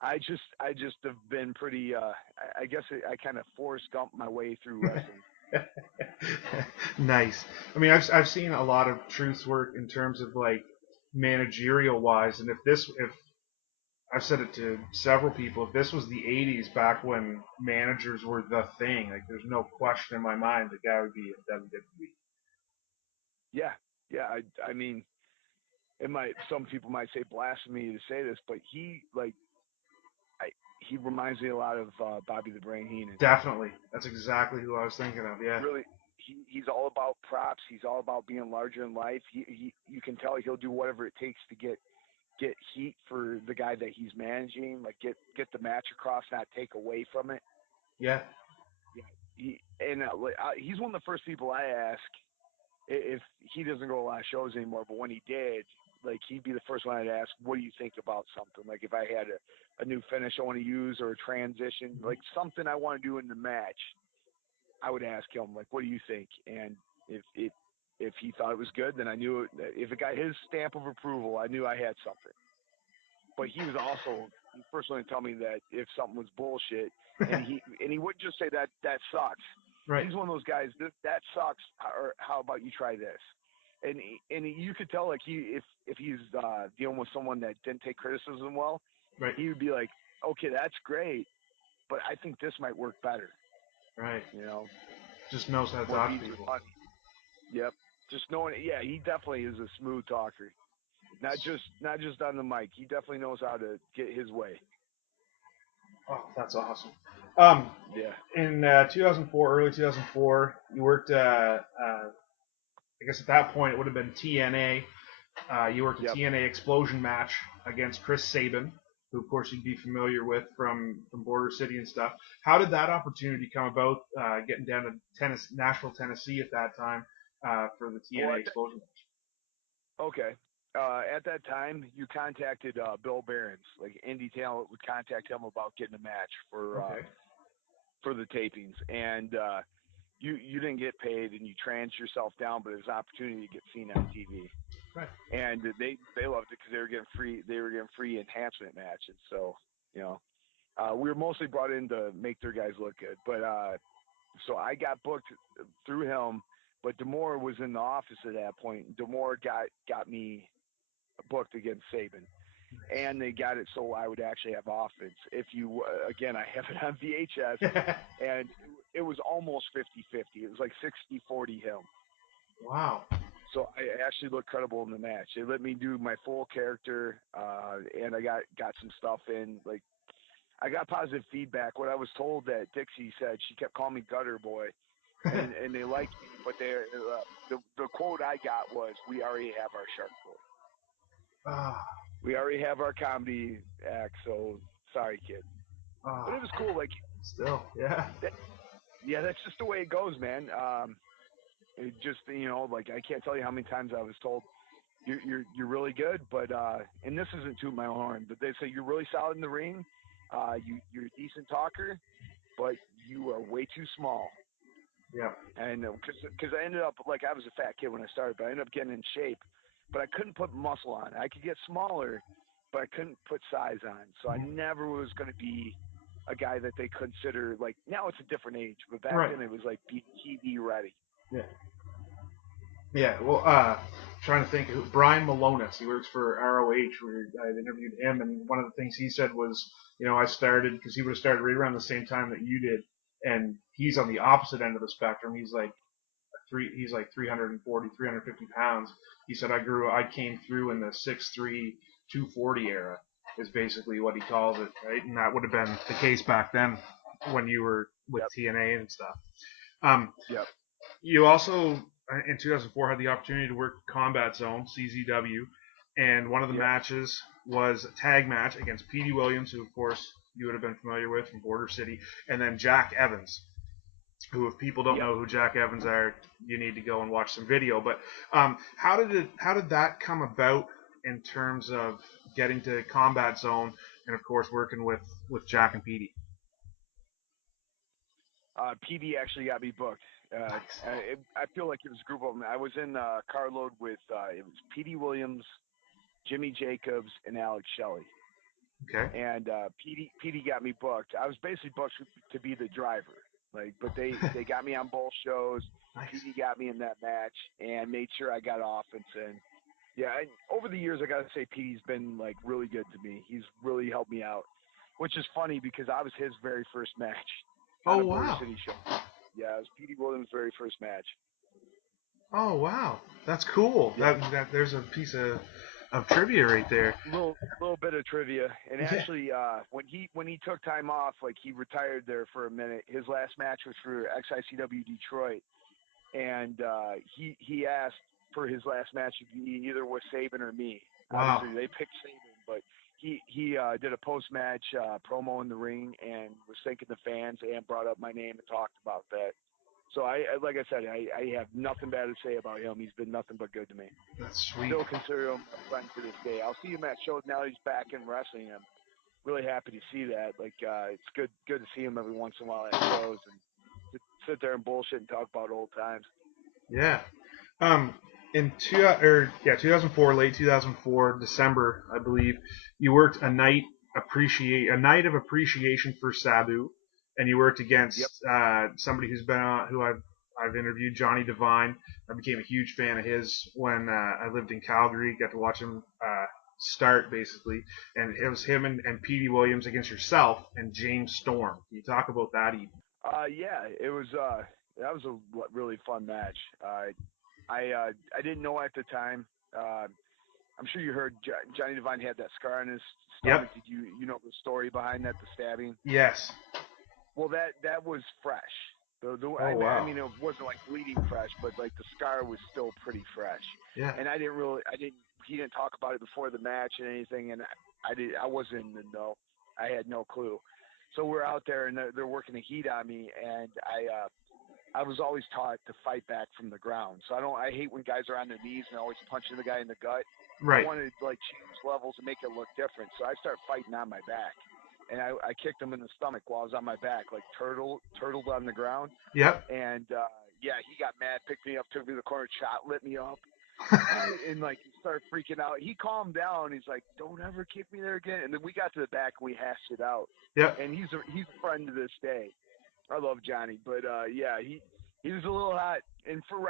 I just have been pretty. I guess I kind of Forrest Gump my way through wrestling. Nice. I mean, I've seen a lot of Truth's work in terms of like managerial wise, and if I've said it to several people, if this was the '80s back when managers were the thing, like there's no question in my mind the guy would be in WWE. Yeah, yeah. I mean, some people might say blasphemy to say this, but he reminds me a lot of Bobby the Brain Heenan. Definitely, that's exactly who I was thinking of. Yeah. Really, he's all about props. He's all about being larger in life. You can tell he'll do whatever it takes to get heat for the guy that he's managing, like get the match across, not take away from it. Yeah. He's one of the first people I ask if he doesn't go to a lot of shows anymore, but when he did, like he'd be the first one I'd ask, what do you think about something? Like if I had a new finish I want to use or a transition, like something I want to do in the match, I would ask him, like, what do you think? And if he thought it was good, then I knew it. If it got his stamp of approval, I knew I had something. But he was also the first one to tell me that if something was bullshit, and he wouldn't just say that sucks. Right. He's one of those guys that sucks. Or how about you try this? And you could tell like if he's dealing with someone that didn't take criticism well, right. He would be like, okay, that's great, but I think this might work better. Right. You know, just knows how to talk to people. Yep. Just knowing it. Yeah, he definitely is a smooth talker. Not just on the mic. He definitely knows how to get his way. Oh, that's awesome. Yeah. In 2004, early 2004, you worked. I guess at that point it would have been TNA. You worked a TNA Explosion match against Chris Sabin, who of course you'd be familiar with from Border City and stuff. How did that opportunity come about? Getting down to Nashville, Tennessee at that time for the TNA Explosion match. Okay. At that time, you contacted Bill Behrens. Like Indie Talent would contact him about getting a match for the tapings, and you didn't get paid, and you trans yourself down, but it was an opportunity to get seen on TV. Right. And they loved it because they were getting free enhancement matches. So we were mostly brought in to make their guys look good. But so I got booked through him, but D'Amore was in the office at that point. D'Amore got me booked against Sabin, and they got it so I would actually have offense. If you again, I have it on VHS, and it was almost 50-50. It was like 60-40 him. Wow. So I actually looked credible in the match. They let me do my full character, and I got some stuff in. Like I got positive feedback. What I was told that Dixie said, she kept calling me Gutter Boy, and they liked me. But the quote I got was, "We already have our Shark Boy. We already have our comedy act. So sorry, kid." But it was cool. Like still, yeah. That's just the way it goes, man. It just like I can't tell you how many times I was told you're really good, but and this isn't to my own horn, but they say you're really solid in the ring. You're a decent talker, but you are way too small. Yeah. And because I ended up like I was a fat kid when I started, but I ended up getting in shape, but I couldn't put muscle on. I could get smaller, but I couldn't put size on. So I never was going to be a guy that they consider like now it's a different age, but back then it was like be TV ready. Yeah. Yeah, well, trying to think, Brian Malonis, he works for ROH, I interviewed him, and one of the things he said was, I started, because he would have started right around the same time that you did, and he's on the opposite end of the spectrum. He's like 340, 350 pounds. He said, I came through in the 6'3", 240 era, is basically what he calls it, right? And that would have been the case back then when you were with TNA and stuff. You also, in 2004, had the opportunity to work Combat Zone, CZW, and one of the matches was a tag match against Petey Williams, who, of course, you would have been familiar with from Border City, and then Jack Evans, who, if people don't know who Jack Evans are, you need to go and watch some video. But how did that come about in terms of getting to Combat Zone and, of course, working with Jack and Petey? PD actually got me booked. Nice. I feel like it was a group of them. I was in a carload with it was Petey Williams, Jimmy Jacobs, and Alex Shelley. Okay. And Petey got me booked. I was basically booked to be the driver. But they got me on both shows. Nice. Petey got me in that match and made sure I got offense in. Yeah, over the years, I got to say, Petey's been, like, really good to me. He's really helped me out, which is funny because I was his very first match on Oh a Border wow. City show. Yeah, it was Petey Williams' very first match. Oh wow. That's cool. Yeah. That there's a piece of trivia right there. Little bit of trivia, and Yeah. actually, when he took time off, like he retired there for a minute. His last match was for XICW Detroit, and he asked for his last match to be either with Saban or me. Wow. Obviously, they picked Saban, but he did a post match promo in the ring and was thanking the fans and brought up my name and talked about that. So like I said, I have nothing bad to say about him. He's been nothing but good to me. That's sweet. Still consider him a friend to this day. I'll see him at shows now. He's back in wrestling. I'm really happy to see that. Like it's good to see him every once in a while at shows and to sit there and bullshit and talk about old times. Yeah. In 2004, late 2004, December, I believe, you worked a night of appreciation for Sabu, and you worked against somebody who I've interviewed, Johnny Devine. I became a huge fan of his when I lived in Calgary. Got to watch him start basically, and it was him and Petey Williams against yourself and James Storm. Can you talk about that evening? Yeah, it was. That was a really fun match. I didn't know at the time. I'm sure you heard Johnny Devine had that scar on his stomach. Yep. Did you know the story behind that, the stabbing? Yes. Well, that was fresh. Wow. I mean, it wasn't like bleeding fresh, but like the scar was still pretty fresh. Yeah. And he didn't talk about it before the match and anything, and I wasn't in the know. I had no clue. So we're out there and they're working the heat on me, and I was always taught to fight back from the ground. So I hate when guys are on their knees and always punching the guy in the gut. Right. I wanted to like change levels and make it look different. So I started fighting on my back. And I kicked him in the stomach while I was on my back, like turtled on the ground. Yep. And yeah, he got mad, picked me up, took me to the corner, shot, lit me up, and like he started freaking out. He calmed down. He's like, "Don't ever kick me there again." And then we got to the back and we hashed it out. Yep. And he's a friend to this day. I love Johnny, but yeah, he was a little hot, and for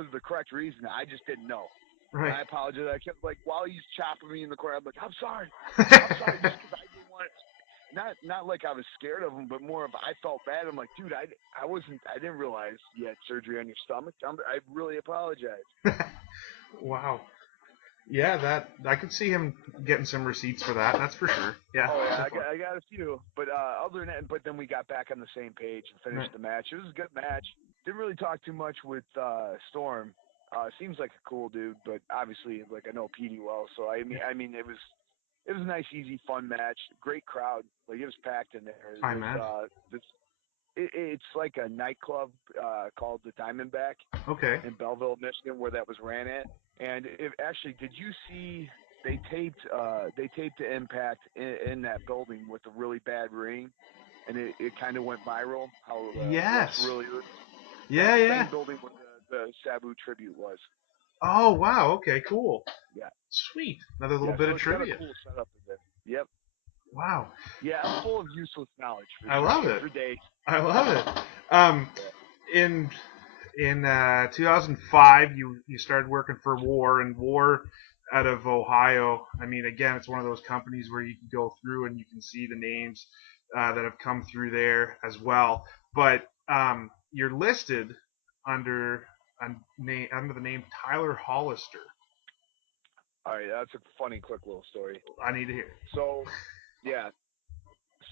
the correct reason. I just didn't know. Right. I apologize. I kept like while he's chopping me in the corner, I'm like, I'm sorry, just because I didn't want it. Not like I was scared of him, but more of I felt bad. I'm like, dude, I didn't realize you had surgery on your stomach. I really apologize. Wow. Yeah, that I could see him getting some receipts for that. That's for sure. Yeah. Oh yeah, I got a few, but other than that, but then we got back on the same page and finished the match. It was a good match. Didn't really talk too much with Storm. Seems like a cool dude, but obviously, like I know Petey well, so I mean, it was a nice, easy, fun match. Great crowd, like it was packed in there. It's like a nightclub called the Diamondback Okay. in Belleville, Michigan, where that was ran at. And actually, did you see they taped the Impact in that building with a really bad ring, and it kind of went viral. How yes. Really yeah, that yeah. same building where the Sabu tribute was. Oh wow. Okay. Cool. Yeah. Sweet. Another little bit so of trivia. Got a cool setup in there. Yep. Wow. Yeah, I'm full of useless knowledge. For I sure, love it. for days. I love it. In 2005, you started working for War out of Ohio. I mean, again, it's one of those companies where you can go through and you can see the names that have come through there as well. But you're listed under the name Tyler Hollister. All right, that's a funny, quick little story. I need to hear. So, yeah.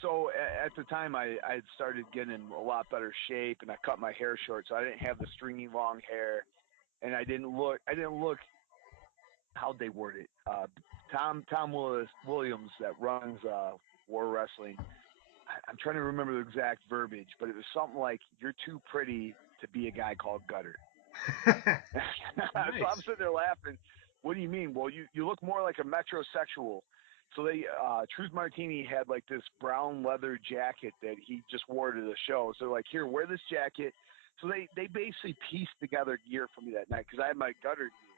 So at the time, I had started getting in a lot better shape, and I cut my hair short, so I didn't have the stringy long hair, and I didn't look. How'd they word it? Tom Williams that runs War Wrestling. I'm trying to remember the exact verbiage, but it was something like, "You're too pretty to be a guy called Gutter." Nice. So I'm sitting there laughing. What do you mean? Well, you look more like a metrosexual. So Truth Martini had like this brown leather jacket that he just wore to the show. So like, here, wear this jacket. So they basically pieced together gear for me that night because I had my gutter gear.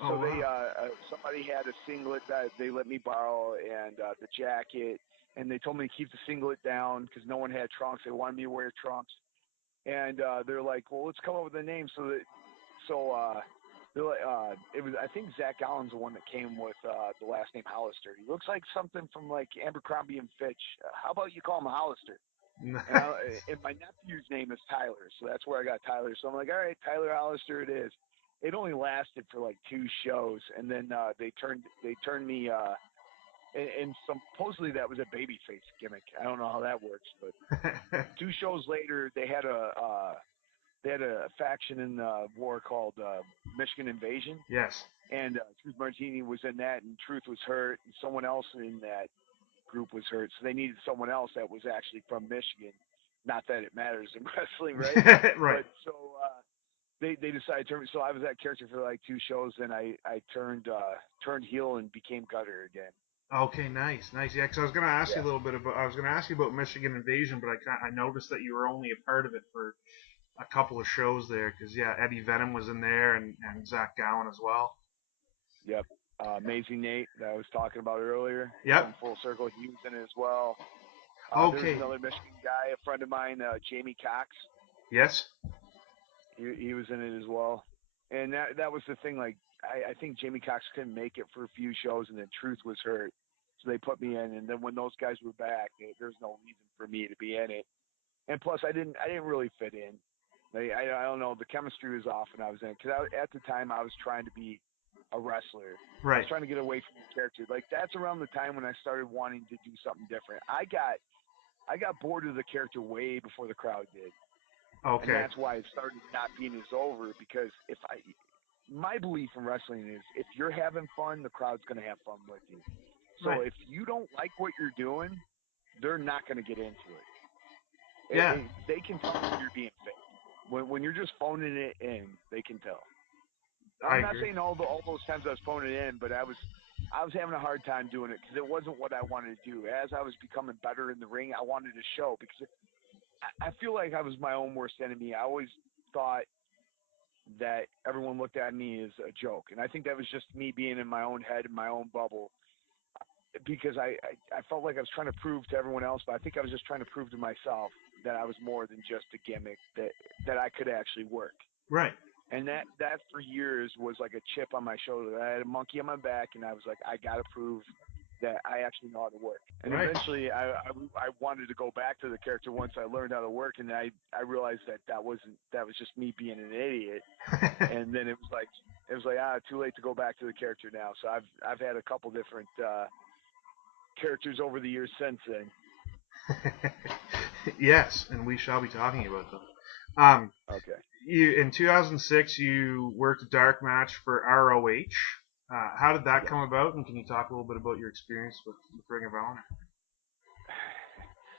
Oh So they wow. somebody had a singlet that they let me borrow and the jacket, and they told me to keep the singlet down because no one had trunks. They wanted me to wear trunks, and they're like, well, let's come up with a name. So they're like, it was I think Zach Allen's the one that came with the last name Hollister. He looks like something from like Abercrombie and Fitch. How about you call him Hollister? And my nephew's name is Tyler, so that's where I got Tyler. So I'm like, all right, Tyler Hollister it is. It only lasted for like 2 shows, and then they turned me and supposedly that was a babyface gimmick. I don't know how that works, but 2 shows later they had a faction in the war called Michigan Invasion, Yes. and Truth Martini was in that, and Truth was hurt, and someone else in that group was hurt, so they needed someone else that was actually from Michigan. Not that it matters in wrestling, right? Right. But so they decided to turn me. So I was that character for like 2 shows, then I turned heel and became Gutter again. Okay, nice, nice. Yeah, because I was gonna ask you a Yeah. little bit about. I was gonna ask you about Michigan Invasion, but I noticed that you were only a part of it for a couple of shows there. Because yeah, Eddie Venom was in there and Zach Gowen as well. Yep. Amazing Nate that I was talking about earlier. Yep. Come full circle. He was in it as well. There's Okay. another Michigan guy, a friend of mine, Jamie Cox. Yes. He was in it as well. And that was the thing. Like I think Jamie Cox couldn't make it for a few shows, and then Truth was hurt, so they put me in. And then when those guys were back, there's no reason for me to be in it. And plus, I didn't really fit in. Like, I don't know, the chemistry was off when I was in it because at the time I was trying to be a wrestler. I was Right. trying to get away from the character. Like that's around the time when I started wanting to do something different. I got bored of the character way before the crowd did, and Okay. that's why it started not being as over. Because my belief in wrestling is if you're having fun, the crowd's going to have fun with you. So Right. if you don't like what you're doing, they're not going to get into it. Yeah. They can tell when you're being fake. When you're just phoning it in, they can tell. I I'm not agree. saying all those times I was phoning it in, but I was having a hard time doing it because it wasn't what I wanted to do. As I was becoming better in the ring, I wanted to show because I feel like I was my own worst enemy. I always thought that everyone looked at me as a joke, and I think that was just me being in my own head, in my own bubble, because I felt like I was trying to prove to everyone else, but I think I was just trying to prove to myself that I was more than just a gimmick, that I could actually work. Right. And that for years was like a chip on my shoulder. I had a monkey on my back, and I was like, I got to prove that I actually know how to work. And Right. eventually, I wanted to go back to the character once I learned how to work, and I realized that was just me being an idiot. And then it was like too late to go back to the character now. So I've had a couple different characters over the years since then. Yes, and we shall be talking about them. Um, Okay. you in 2006 you worked a dark match for ROH. How did that Yes. come about, and can you talk a little bit about your experience with Ring of Honor?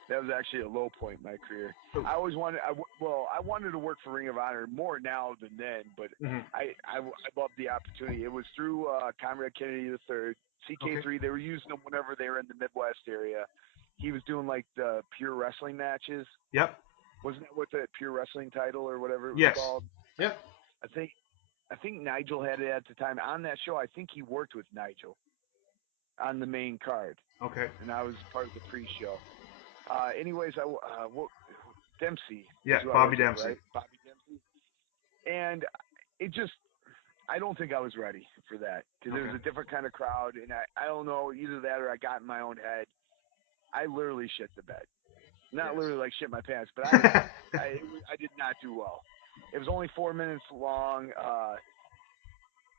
That was actually a low point in my career. Oh. I always wanted, I wanted to work for Ring of Honor more now than then, but Mm-hmm. I loved the opportunity. It was through Conrad Kennedy III, CK3. Okay. They were using them whenever they were in the Midwest area. He was doing like the pure wrestling matches. Yep. Wasn't that what the pure wrestling title or whatever it was Yes. called? Yep. I think Nigel had it at the time. On that show, I think he worked with Nigel on the main card, Okay. and I was part of the pre-show. Anyways, Dempsey Yeah, is who I Bobby worked with, Dempsey. right? Bobby Dempsey. And it just, I don't think I was ready for that because it was Okay. a different kind of crowd, and I don't know, either that or I got in my own head. I literally shit the bed. Not Yes. literally like shit my pants, but I did not do well. It was only 4 minutes long.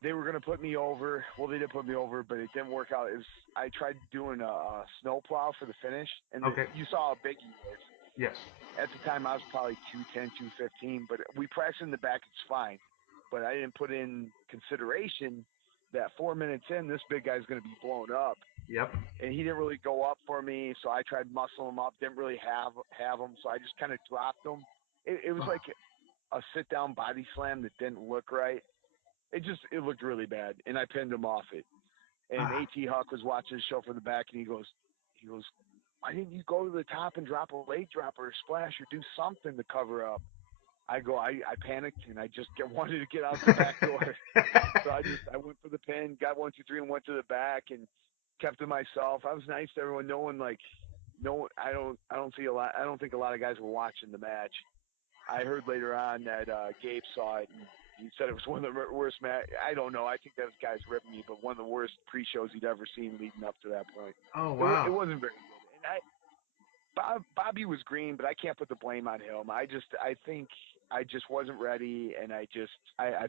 They were gonna put me over. Well, they did put me over, but it didn't work out. I tried doing a snowplow for the finish, and Okay. you saw how big he is. Yes. At the time, I was probably 210, 215, but we practiced in the back. It's fine. But I didn't put in consideration that 4 minutes in, this big guy's going to be blown up. Yep. And he didn't really go up for me, so I tried muscling him up. Didn't really have him, so I just kind of dropped him. It was like a sit-down body slam that didn't look right. It looked really bad, and I pinned him off it. And A.T. Huck was watching the show from the back, and he goes, why didn't you go to the top and drop a leg drop or a splash or do something to cover up? I panicked and I just wanted to get out the back door. So I went for the pin, got 1, 2, 3, and went to the back and kept it myself. I was nice to everyone. No one I don't think a lot of guys were watching the match. I heard later on that Gabe saw it and he said it was one of the worst match. I don't know. I think that guy's ripping me, but one of the worst pre-shows he'd ever seen leading up to that point. Oh wow. It wasn't very good. And Bobby was green, but I can't put the blame on him. I think I just wasn't ready, and I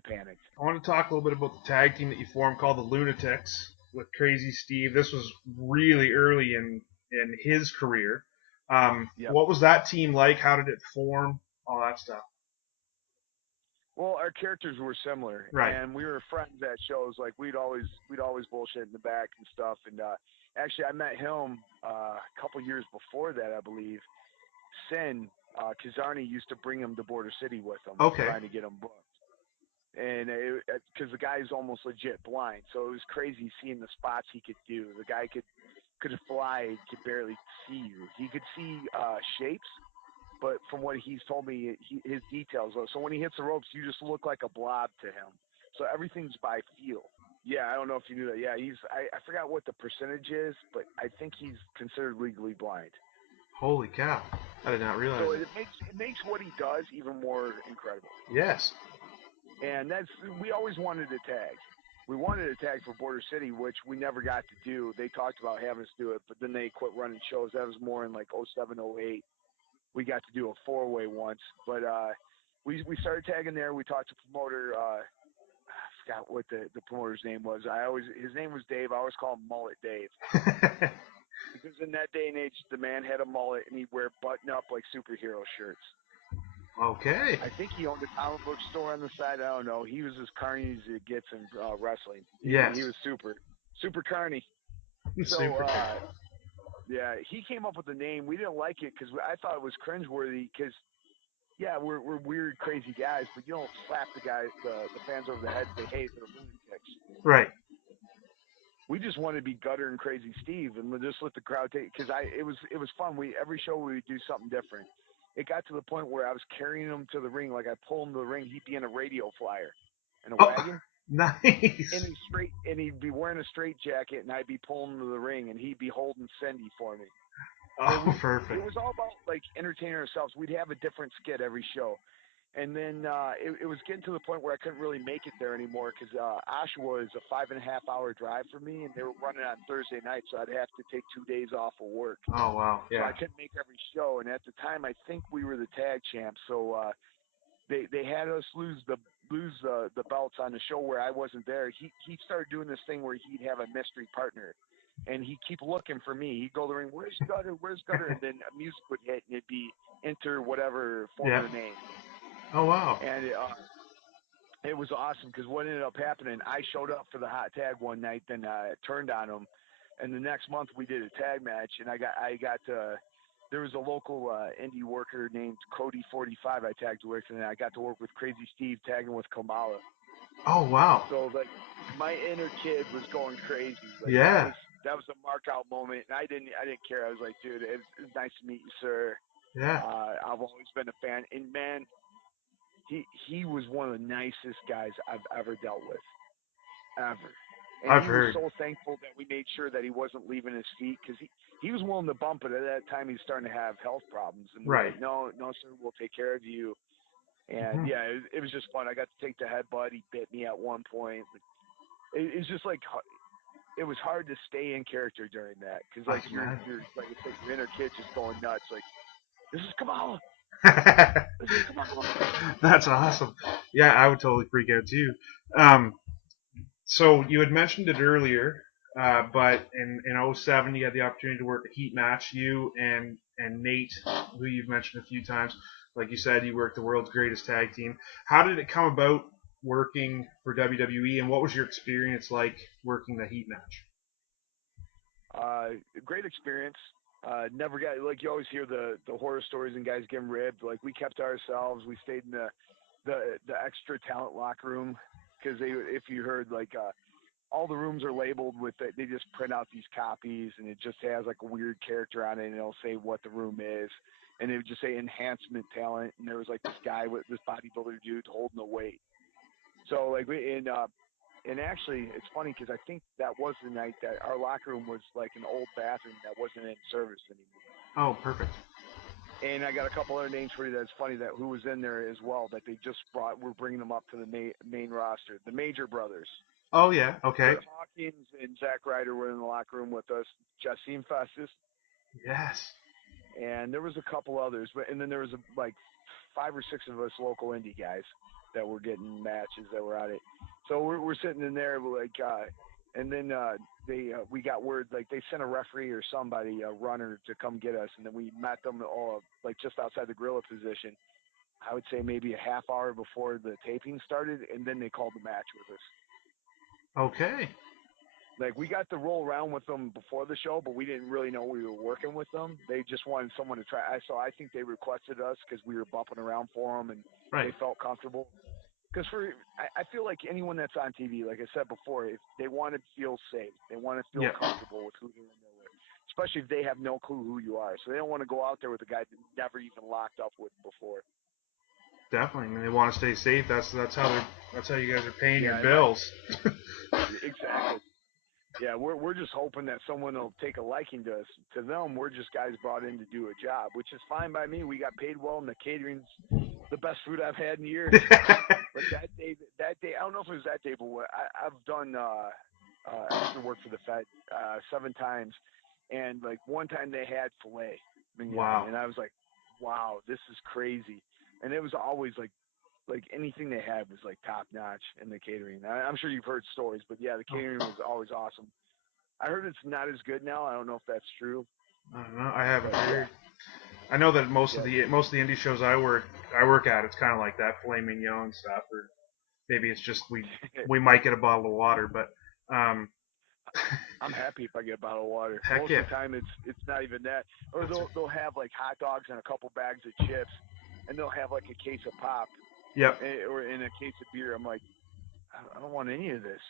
panicked. I want to talk a little bit about the tag team that you formed called the Lunatics with Crazy Steve. This was really early in his career. Yep. What was that team like? How did it form? All that stuff. Well, our characters were similar, right. And we were friends at shows. Like we'd always bullshit in the back and stuff. And actually, I met him a couple years before that, I believe. Sin Kazarni used to bring him to Border City with him, trying to get him booked. And because the guy's almost legit blind, so it was crazy seeing the spots he could do. The guy could fly, could barely see you. He could see shapes. But from what he's told me, his details. So when he hits the ropes, you just look like a blob to him. So everything's by feel. Yeah, I don't know if you knew that. Yeah, I forgot what the percentage is, but I think he's considered legally blind. Holy cow! I did not realize. So it makes what he does even more incredible. Yes. And we always wanted to tag. We wanted to tag for Border City, which we never got to do. They talked about having us do it, but then they quit running shows. That was more in like 07, 08. We got to do a 4-way once, but we started tagging there. We talked to promoter. I forgot what the promoter's name was. His name was Dave. I always call him Mullet Dave because in that day and age, the man had a mullet and he'd wear button up like superhero shirts. Okay. I think he owned a comic book store on the side. I don't know. He was as carny as it gets in wrestling. Yes. He was super carny. So. Yeah, he came up with the name. We didn't like it because I thought it was cringeworthy. Because, yeah, we're weird, crazy guys, but you don't slap the fans over the head and say, "Hey, they're lunatics." Right. We just wanted to be Gutter and Crazy Steve, and we just let the crowd take. Because it was fun. Every show we would do something different. It got to the point where I was carrying him to the ring, like I pull him to the ring. He'd be in a radio flyer, in a wagon. Nice. And he'd be wearing a straight jacket, and I'd be pulling him to the ring, and he'd be holding Cindy for me. Oh, perfect. It was all about like entertaining ourselves. We'd have a different skit every show, and then it was getting to the point where I couldn't really make it there anymore because Oshawa is a 5.5-hour drive for me, and they were running on Thursday night, so I'd have to take 2 days off of work. Oh wow, yeah. So I couldn't make every show, and at the time I think we were the tag champs, so they had us lose the belts on the show where I wasn't there. He started doing this thing where he'd have a mystery partner. And he'd keep looking for me. He'd go to the ring, where's Gutter? And then music would hit, and it'd be enter whatever form of the name. Oh, wow. And it was awesome because what ended up happening, I showed up for the hot tag one night, then I turned on him. And the next month we did a tag match, and there was a local indie worker named Cody 45 I tagged with, and I got to work with Crazy Steve tagging with Kamala. Oh, wow. So, like, my inner kid was going crazy. Like, yeah. That was a mark out moment, and I didn't care. I was like, dude, it's nice to meet you, sir. Yeah. I've always been a fan, and man, he was one of the nicest guys I've ever dealt with, ever. And I've he heard. was so thankful that we made sure that he wasn't leaving his feet because he was willing to bump it. At that time, he was starting to have health problems, and right. Like, no, sir, we'll take care of you. And yeah, it was just fun. I got to take the headbutt. He bit me at one point. It's just like. It was hard to stay in character during that because like your like I said, your inner kid just going nuts. Like, this is Kamala. This is Kamala. That's awesome. Yeah, I would totally freak out too. So you had mentioned it earlier, but in 07 you had the opportunity to work a heat match. You and Nate, who you've mentioned a few times, like you said, you worked the world's greatest tag team. How did it come about? Working for WWE, and what was your experience like working the heat match? Great experience. Never got like you always hear the horror stories and guys getting ribbed. Like we kept to ourselves. We stayed in the extra talent locker room because if you heard like all the rooms are labeled with it. They just print out these copies and it just has like a weird character on it and it'll say what the room is. and it would just say enhancement talent, and there was like this guy with this bodybuilder dude holding the weight. So like and actually it's funny because I think that was the night that our locker room was like an old bathroom that wasn't in service anymore. Oh, perfect. And I got a couple other names for you that's funny that who was in there as well that they just brought. We're bringing them up to the main roster. The Major Brothers. Oh yeah. Okay. Kurt Hawkins and Zack Ryder were in the locker room with us. Jassim Festus. Yes. And there was a couple others, and then there was like 5 or 6 of us local indie guys that were getting matches that were on it. So we're sitting in there like, and then we got word like they sent a referee or somebody, a runner, to come get us, and then we met them all like just outside the gorilla position. I would say maybe a half hour before the taping started, and then they called the match with us. Okay. Like we got to roll around with them before the show, but we didn't really know we were working with them. They just wanted someone to try. So I think they requested us because we were bumping around for them, and right. they felt comfortable. Because I feel like anyone that's on TV, like I said before, if they want to feel safe, they want to feel comfortable with who they're in there with, especially if they have no clue who you are. So they don't want to go out there with a guy that never even locked up with before. Definitely. I mean, they want to stay safe. That's how you guys are paying your bills. Exactly. Yeah, we're just hoping that someone will take a liking to us. To them, we're just guys brought in to do a job, which is fine by me. We got paid well, and the catering's the best food I've had in years. But that day, I don't know if it was that day, but I've done extra work for the Fed 7 times, and like one time they had filet mignon, wow. and I was like, wow, this is crazy. And it was always like anything they had was like top notch in the catering. I'm sure you've heard stories, but yeah, the catering was always awesome. I heard it's not as good now. I don't know if that's true. I don't know. I haven't heard. Yeah. I know that most of the indie shows I work at, it's kind of like that, filet mignon stuff, or maybe it's just we might get a bottle of water, but I'm happy if I get a bottle of water. Heck Most of the time, it's not even that. Or they'll have like hot dogs and a couple bags of chips, and they'll have like a case of pop. Yep. Or in a case of beer. I'm like, I don't want any of this.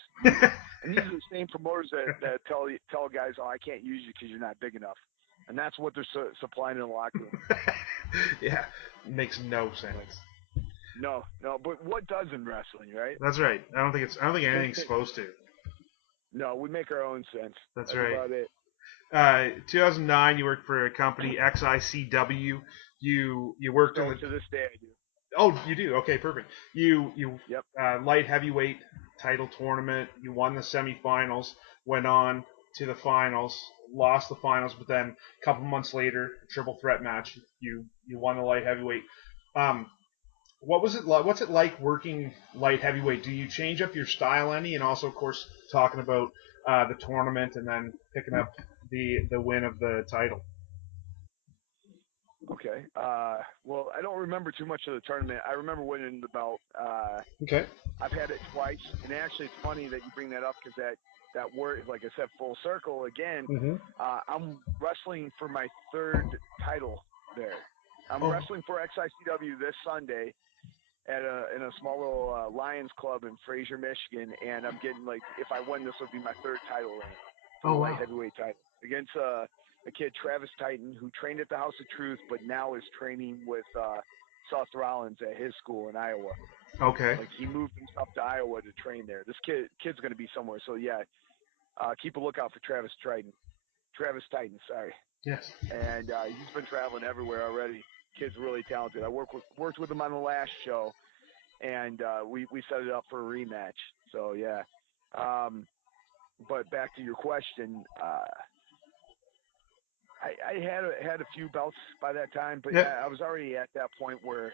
And these are the same promoters that tell guys, oh, I can't use you because you're not big enough. And that's what they're supplying in the locker room. Yeah, makes no sense. No, but what does in wrestling, right? That's right. I don't think anything's supposed to. No, we make our own sense. That's right. About it. 2009, you worked for a company, XICW. You worked to this day I do. Oh, you do? Okay, perfect. You yep. Light heavyweight title tournament. You won the semifinals. Went on to the finals. Lost the finals, but then a couple months later, triple threat match. You won the light heavyweight. What was it like? What's it like working light heavyweight? Do you change up your style any? And also, of course, talking about the tournament and then picking up the win of the title. Okay. Well, I don't remember too much of the tournament. I remember winning the belt. Okay. I've had it twice, and actually, it's funny that you bring that up because that word, like I said, full circle again. Mm-hmm. I'm wrestling for my 3rd title there. I'm wrestling for XICW this Sunday in a small little Lions club in Fraser, Michigan, and I'm getting like, if I win, this will be my 3rd title reign for the light heavyweight title against a kid, Travis Titan, who trained at the House of Truth, but now is training with Seth Rollins at his school in Iowa. Okay. Like he moved himself to Iowa to train there. This kid's going to be somewhere. So yeah, keep a lookout for Travis Titan. Sorry. Yes. And he's been traveling everywhere already. Kid's really talented. I worked with him on the last show, and we set it up for a rematch. So yeah. But back to your question. I had a few belts by that time, but I was already at that point where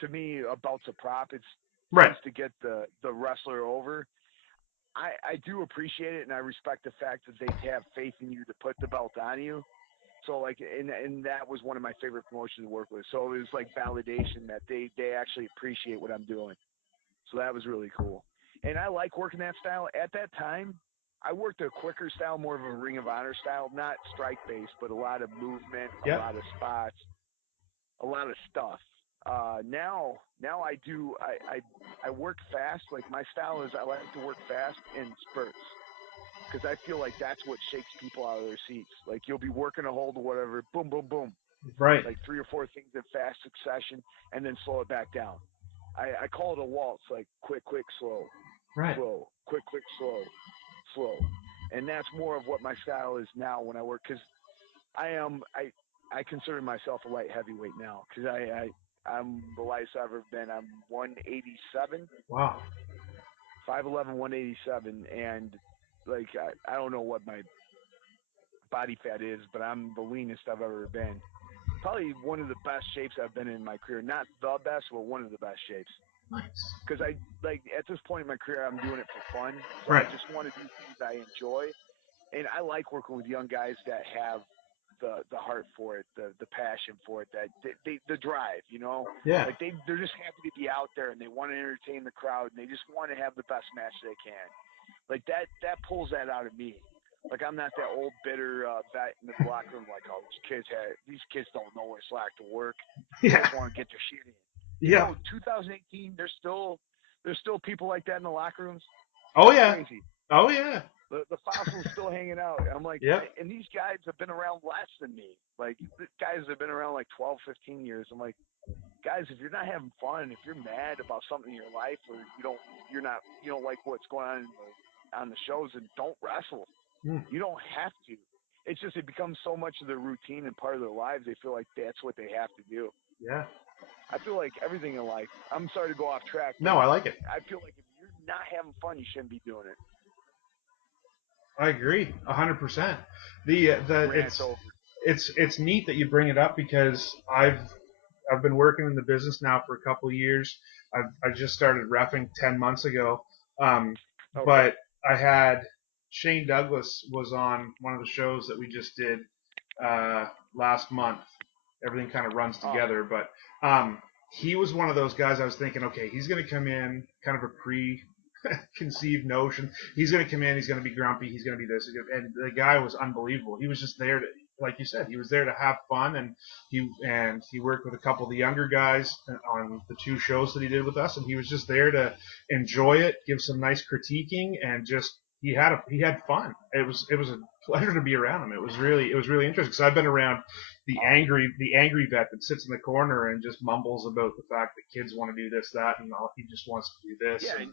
to me, a belt's a prop. It's just to get the wrestler over. I do appreciate it, and I respect the fact that they have faith in you to put the belt on you. So, like, and that was one of my favorite promotions to work with. So it was like validation that they actually appreciate what I'm doing. So that was really cool. And I like working that style. At that time, I worked a quicker style, more of a Ring of Honor style, not strike-based, but a lot of movement, a lot of spots, a lot of stuff. Now I do. I work fast. Like my style is I like to work fast in spurts. because I feel like that's what shakes people out of their seats. Like you'll be working a hold or whatever, boom, boom, boom, Right. like 3 or 4 things in fast succession, and then slow it back down. I call it a waltz, like quick, quick, slow, Right. slow, quick, quick, slow, slow, and that's more of what my style is now when I work. Because I consider myself a light heavyweight now because I'm the lightest I've ever been. I'm 187. Wow. 5'11", 187, and like I don't know what my body fat is, but I'm the leanest I've ever been. Probably one of the best shapes I've been in my career. Not the best, but one of the best shapes. Nice. Because I like at this point in my career, I'm doing it for fun. So Right. I just want to do things I enjoy, and I like working with young guys that have the heart for it, the passion for it, that the drive, you know, Yeah. like they're just happy to be out there and they want to entertain the crowd and they just want to have the best match they can. Like that pulls that out of me. Like I'm not that old bitter vet in the locker room. Like, oh, these kids don't know what it's like to work. They Yeah. just want to get their shit in. Yeah. 2018, there's still people like that in the locker rooms. Oh That's yeah. crazy. Oh yeah. The fossil's still hanging out. I'm like, Yep. and these guys have been around less than me. Like, the guys have been around like 12, 15 years. I'm like, guys, if you're not having fun, if you're mad about something in your life, or you don't like what's going on the shows, and don't wrestle. You don't have to. It's just it becomes so much of their routine and part of their lives. They feel like that's what they have to do. Yeah. I feel like everything in life. I'm sorry to go off track, but No, I like it. I feel like if you're not having fun, you shouldn't be doing it. I agree 100%. Rant over. It's neat that you bring it up because I've been working in the business now for a couple of years. I just started reffing 10 months ago. Okay. But I had Shane Douglas was on one of the shows that we just did last month. Everything kind of runs together, but he was one of those guys I was thinking, okay, he's going to come in kind of a preconceived notion. He's going to come in, he's going to be grumpy, he's going to be this, and the guy was unbelievable. He was just there to, like you said, he was there to have fun, and he worked with a couple of the younger guys on the 2 shows that he did with us, and he was just there to enjoy it, give some nice critiquing, and just he had fun. It was a pleasure to be around him. It was really interesting because I've been around the angry vet that sits in the corner and just mumbles about the fact that kids want to do this, that, and all. He just wants to do this. Yeah.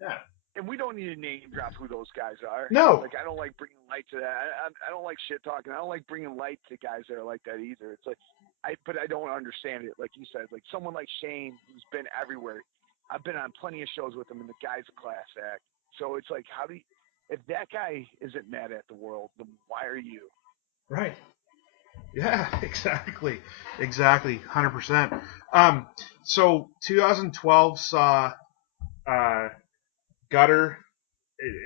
Yeah. And we don't need to name drop who those guys are. No. Like, I don't like bringing light to that. I don't like shit talking. I don't like bringing light to guys that are like that either. It's like, but I don't understand it. Like you said, like someone like Shane, who's been everywhere. I've been on plenty of shows with him, and the guy's a class act. So it's like, if that guy isn't mad at the world, then why are you? Right. Yeah, exactly. 100%. So 2012 saw Gutter.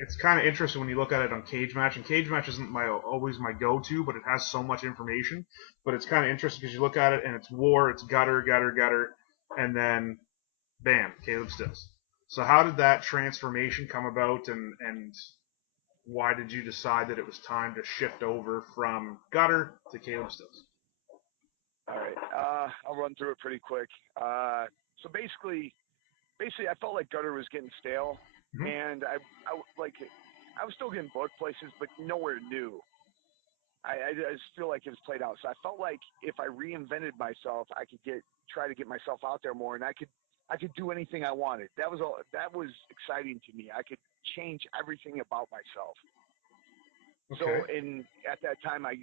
It's kind of interesting when you look at it on Cage Match, and Cage Match isn't always my go-to, but it has so much information. But it's kind of interesting because you look at it and it's War, it's Gutter, and then bam, Caleb Stills. So how did that transformation come about, and why did you decide that it was time to shift over from Gutter to Caleb Stills? All right, I'll run through it pretty quick. So basically, I felt like Gutter was getting stale, and I was still getting booked places, but nowhere new. I just feel like it was played out. So I felt like if I reinvented myself, I could try to get myself out there more, and I could do anything I wanted. That was exciting to me. I could change everything about myself. Okay. So at that time, my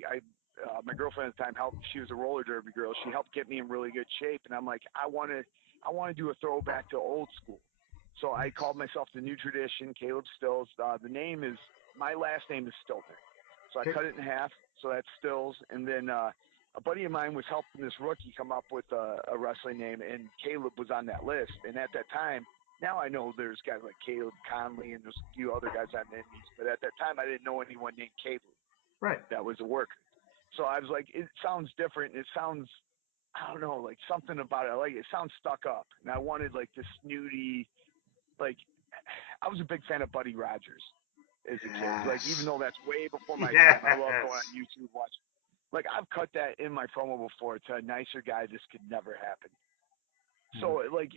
girlfriend at the time helped. She was a roller derby girl. She helped get me in really good shape, and I'm like, I want to do a throwback to old school. So I called myself the New Tradition, Caleb Stills. My last name is Stilton. So I cut it in half, so that's Stills. And then a buddy of mine was helping this rookie come up with a wrestling name, and Caleb was on that list. And at that time, now I know there's guys like Caleb Conley and there's a few other guys on the Indies, but at that time I didn't know anyone named Caleb. Right. That was a worker. So I was like, it sounds different. It sounds, I don't know, like something about it. Like it sounds stuck up. And I wanted like this snooty, like I was a big fan of Buddy Rogers as a kid. Like even though that's way before my time, I love going on YouTube watching. Like I've cut that in my promo before to a nicer guy. This could never happen. So like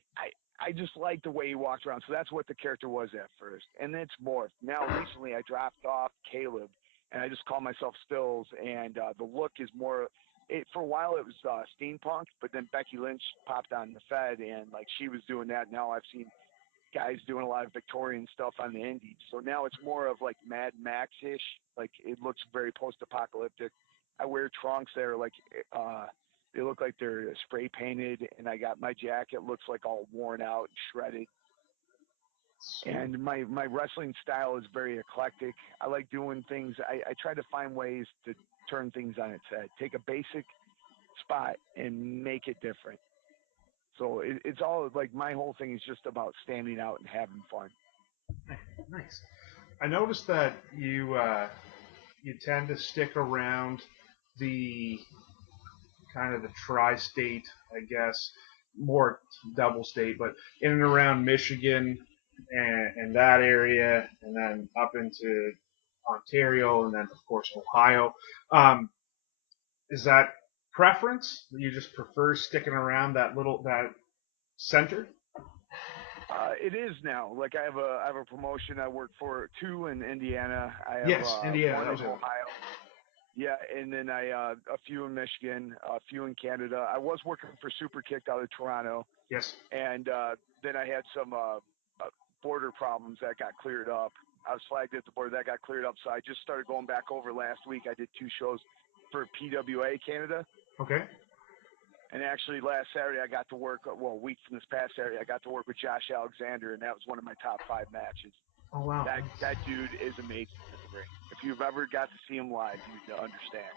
I just liked the way he walked around. So that's what the character was at first. And then it's morphed. Now, recently, I dropped off Caleb, and I just call myself Stills. And the look is more. For a while, it was steampunk, but then Becky Lynch popped on the Fed, and like she was doing that. Now I've seen guys doing a lot of Victorian stuff on the indies. So now it's more of like Mad Max-ish. Like it looks very post-apocalyptic. I wear trunks that are like they look like they're spray painted, and I got my jacket looks like all worn out and shredded. And my wrestling style is very eclectic. I like doing things. I try to find ways to turn things on its head. Take a basic spot and make it different. So it's all like my whole thing is just about standing out and having fun. Nice. I noticed that you tend to stick around the kind of the tri-state, I guess, more double state, but in and around Michigan and that area, and then up into Ontario, and then of course Ohio. Is that preference? You just prefer sticking around that center? It is now. Like I have a promotion I work for, 2 in Indiana. I have Yes, Indiana. 1 in Ohio. Yeah, and then a few in Michigan, a few in Canada. I was working for Super Kicked out of Toronto. Yes. And then I had some border problems that got cleared up. I was flagged at the border. That got cleared up, so I just started going back over last week. I did 2 shows for PWA Canada. Okay. And actually, last Saturday, I got to work, a week from this past Saturday, I got to work with Josh Alexander, and that was one of my top 5 matches. Oh, wow. That dude is amazing in the ring. If you've ever got to see him live, you'd understand.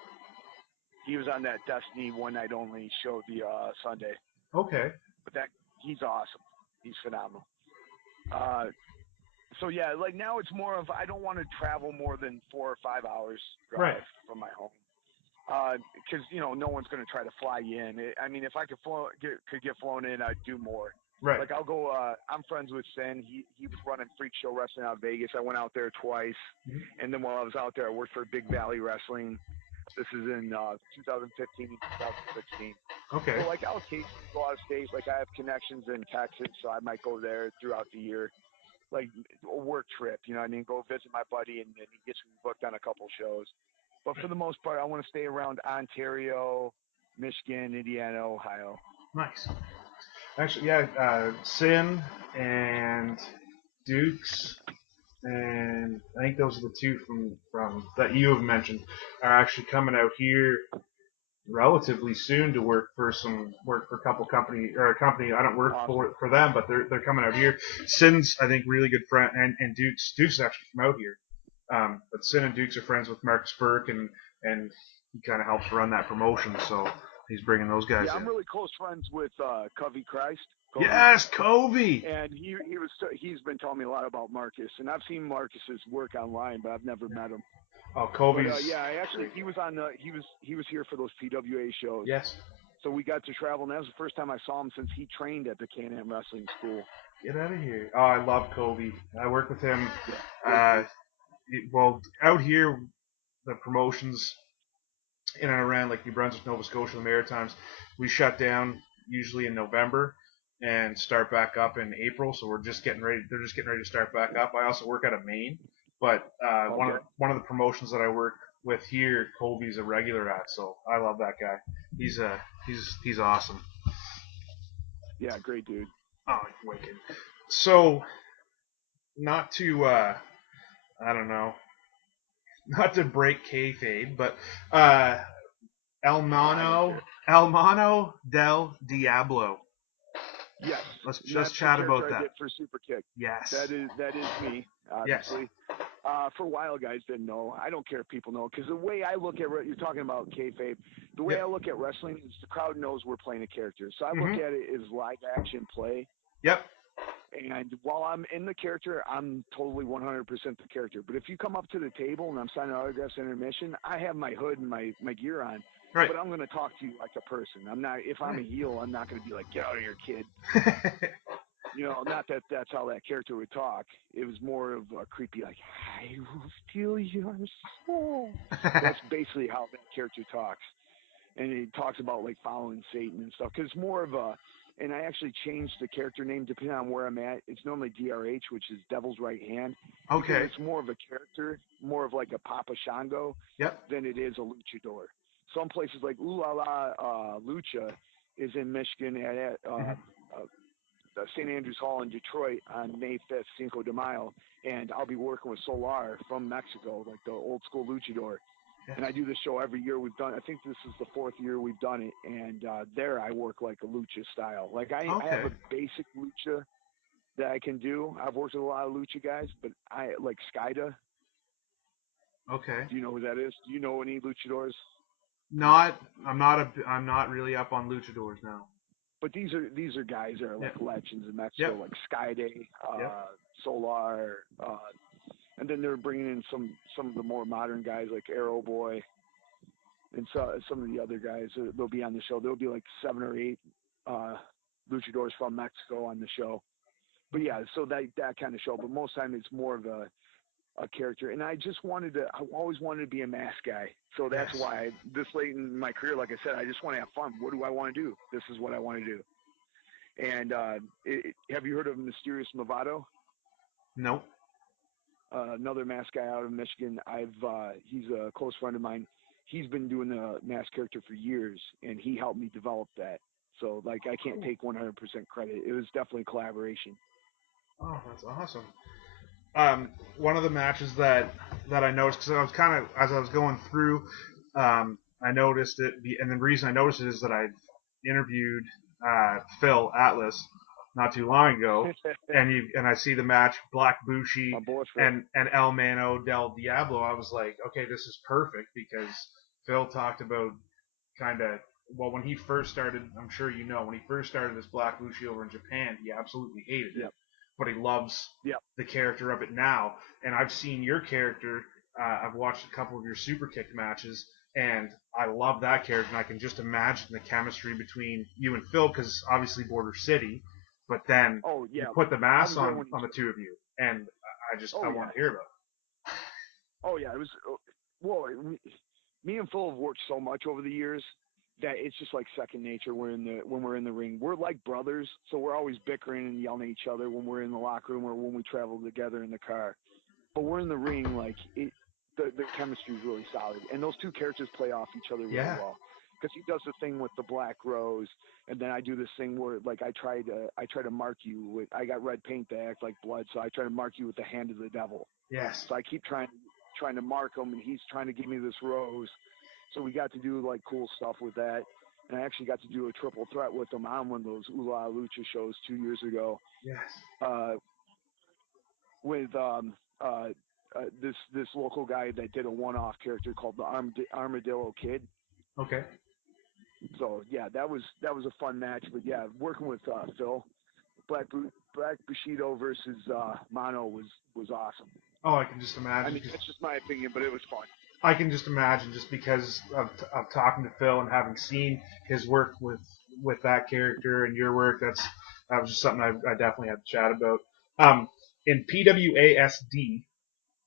He was on that Destiny One Night Only show the Sunday. Okay. But he's awesome. He's phenomenal. So, yeah, like now it's more of I don't want to travel more than 4 or 5 hours drive from my home. Because no one's going to try to fly you in. I mean, if I could get flown in, I'd do more. Right. Like I'll go. I'm friends with Sin. He was running Freak Show Wrestling out of Vegas. I went out there twice, and then while I was out there, I worked for Big Valley Wrestling. This is in 2015 and 2016. Okay. So like I'll occasionally go out of state. Like I have connections in Texas, so I might go there throughout the year. Like a work trip, you know what I mean? Go visit my buddy, and he gets me booked on a couple shows. But for the most part, I want to stay around Ontario, Michigan, Indiana, Ohio. Nice. Actually, yeah, Sin and Dukes, and I think those are the 2 from that you have mentioned are actually coming out here relatively soon to work for a couple company or a company. I don't work for them, but they're coming out here. Sin's I think really good friend, and Dukes is actually from out here. But Sin and Dukes are friends with Marcus Burke, and he kind of helps run that promotion, so he's bringing those guys in. Yeah, I'm really close friends with Covey Christ. Covey. Yes, Covey! And he's been telling me a lot about Marcus, and I've seen Marcus's work online, but I've never met him. Oh, Covey's... But, he was on he was here for those PWA shows. Yes. So we got to travel, and that was the first time I saw him since he trained at the Can-Am Wrestling School. Get out of here. Oh, I love Covey. I work with him. Well, out here, the promotions in and around like New Brunswick, Nova Scotia, the Maritimes, we shut down usually in November and start back up in April. So they're just getting ready to start back up. I also work out of Maine, but one of the promotions that I work with here, Covey's a regular at. So I love that guy. He's awesome. Yeah, great dude. Oh, wicked. So not to I don't know, not to break kayfabe, but El Mano del Diablo. Yes. Let's just chat about that. I did for Super Kick. Yes. That is me, obviously. Yes. For a while, guys didn't know. I don't care if people know, because the way I look at you're talking about kayfabe. The way I look at wrestling is the crowd knows we're playing a character. So I look at it as live action play. Yep. And while I'm in the character, I'm totally 100% the character. But if you come up to the table and I'm signing autographs in intermission, I have my hood and my gear on. Right. But I'm going to talk to you like a person. I'm not. If I'm a heel, I'm not going to be like, get out of here, kid. Not that that's how that character would talk. It was more of a creepy, like, I will steal your soul. That's basically how that character talks. And he talks about, like, following Satan and stuff. Because it's more of and I actually changed the character name depending on where I'm at. It's normally DRH, which is Devil's Right Hand, because Okay. it's more of a character, more of like a Papa Shango Yep. than it is a luchador. Some places like Ooh La La Lucha is in Michigan at St. Andrews Hall in Detroit on May 5th, Cinco de Mayo, and I'll be working with Solar from Mexico, like the old school luchador. Yes. And I do this show every year. We've done, I think this is the 4th year we've done it, and there I work like a lucha style. Like I have a basic lucha that I can do. I've worked with a lot of lucha guys, but I like Skida. Okay. Do you know who that is? Do you know any luchadors? I'm not really up on luchadors now. But these are guys that are like legends in Mexico, like Skyday, Solar, and then they're bringing in some of the more modern guys like Arrow Boy, and so some of the other guys. They'll be on the show. There'll be like 7 or 8 luchadors from Mexico on the show. But yeah, so that kind of show. But most time it's more of a character, and I always wanted to be a mask guy. So that's why this late in my career, like I said, I just want to have fun. What do I want to do? This is what I want to do. And have you heard of Mysterious Movado? Nope. Another mask guy out of Michigan. He's a close friend of mine. He's been doing the mask character for years, and he helped me develop that. So like I can't take 100% credit. It was definitely a collaboration. Oh, that's awesome. One of the matches that I noticed, because I was kind of, as I was going through, I noticed it, and the reason I noticed it is that I interviewed Phil Atlas not too long ago, and I see the match Black Bushi and El Mano del Diablo. I was like, okay, this is perfect, because Phil talked about when he first started, I'm sure you know, when he first started this Black Bushi over in Japan, he absolutely hated it. But he loves the character of it now. And I've seen your character. I've watched a couple of your Super Kick matches, and I love that character. And I can just imagine the chemistry between you and Phil, because obviously Border City. But then you put the mask on the two of you, and I want to hear about it. Oh yeah, it was. Well, me and Phil have worked so much over the years that it's just like second nature. When we're in the ring, we're like brothers, so we're always bickering and yelling at each other when we're in the locker room or when we travel together in the car. But we're in the ring, like the chemistry is really solid, and those two characters play off each other really well. Because he does the thing with the black rose, and then I do this thing where like I try to mark you with, I got red paint that act like blood, so I try to mark you with the hand of the devil. Yes. So I keep trying to mark him, and he's trying to give me this rose. So we got to do like cool stuff with that. And I actually got to do a triple threat with him on one of those Ooh La Lucha shows 2 years ago. Yes. With this local guy that did a one-off character called the Armadillo Kid. Okay. So yeah, that was a fun match. But yeah, working with Phil, Black Bushido versus Mono was awesome. Oh, I can just imagine. I mean, that's just my opinion, but it was fun. I can just imagine, just because of talking to Phil and having seen his work with that character and your work. That was just something I definitely had to chat about. In PWASD,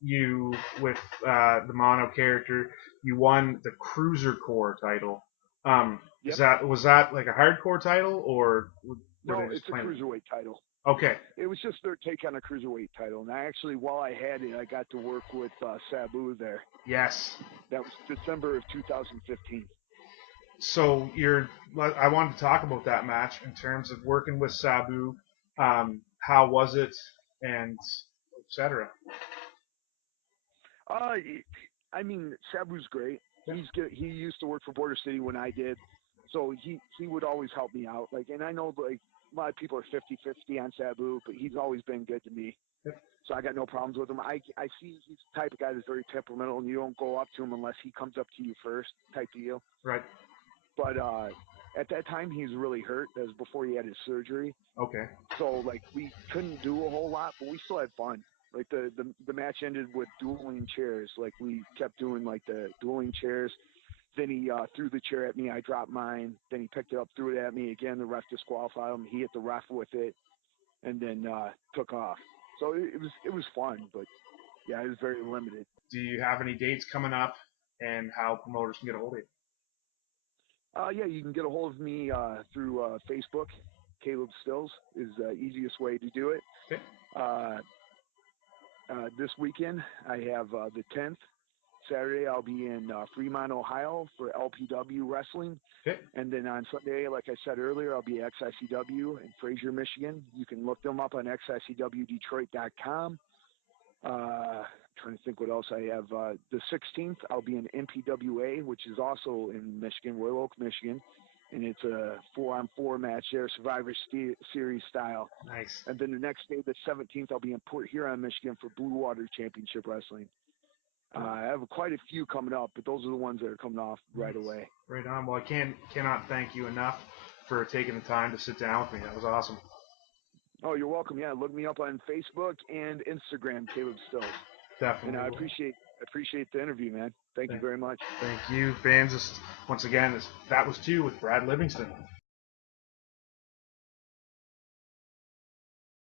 you with the Mono character, you won the Cruiser Core title. Was that like a hardcore title, or no? It's a cruiserweight title. Okay. It was just their take on a cruiserweight title, and I actually, while I had it, I got to work with Sabu there. Yes. That was December of 2015. So I wanted to talk about that match in terms of working with Sabu. How was it, and etc. I mean, Sabu's great. He's good. He used to work for Border City when I did, so he would always help me out. Like, and I know like a lot of people are 50-50 on Sabu, but he's always been good to me. So I got no problems with him. I see he's the type of guy that's very temperamental, and you don't go up to him unless he comes up to you first, type deal. Right. But at that time, he was really hurt. That was before he had his surgery. Okay. So like we couldn't do a whole lot, but we still had fun. Like the match ended with dueling chairs. Like we kept doing like the dueling chairs. Then he threw the chair at me. I dropped mine. Then he picked it up, threw it at me again. The ref disqualified him. He hit the ref with it, and then took off. So it was fun, but yeah, it was very limited. Do you have any dates coming up, and how promoters can get a hold of you? Yeah, you can get a hold of me through Facebook, Caleb Stills is the easiest way to do it. Okay. This weekend, I have the 10th. Saturday, I'll be in Fremont, Ohio for LPW Wrestling. Okay. And then on Sunday, like I said earlier, I'll be at XICW in Fraser, Michigan. You can look them up on xicwdetroit.com. Trying to think what else I have. The 16th, I'll be in MPWA, which is also in Michigan, Royal Oak, Michigan. And it's a 4-on-4 match there, Survivor Series style. Nice. And then the next day, the 17th, I'll be in Port Huron, Michigan for Blue Water Championship Wrestling. I have quite a few coming up, but those are the ones that are coming off right away. Right on. Well, I cannot thank you enough for taking the time to sit down with me. That was awesome. Oh, you're welcome. Yeah, look me up on Facebook and Instagram, Caleb Stills. Definitely. And I appreciate the interview, man. Thank you very much. Thank you, fans. Once again, that was 2 with Brad Livingston.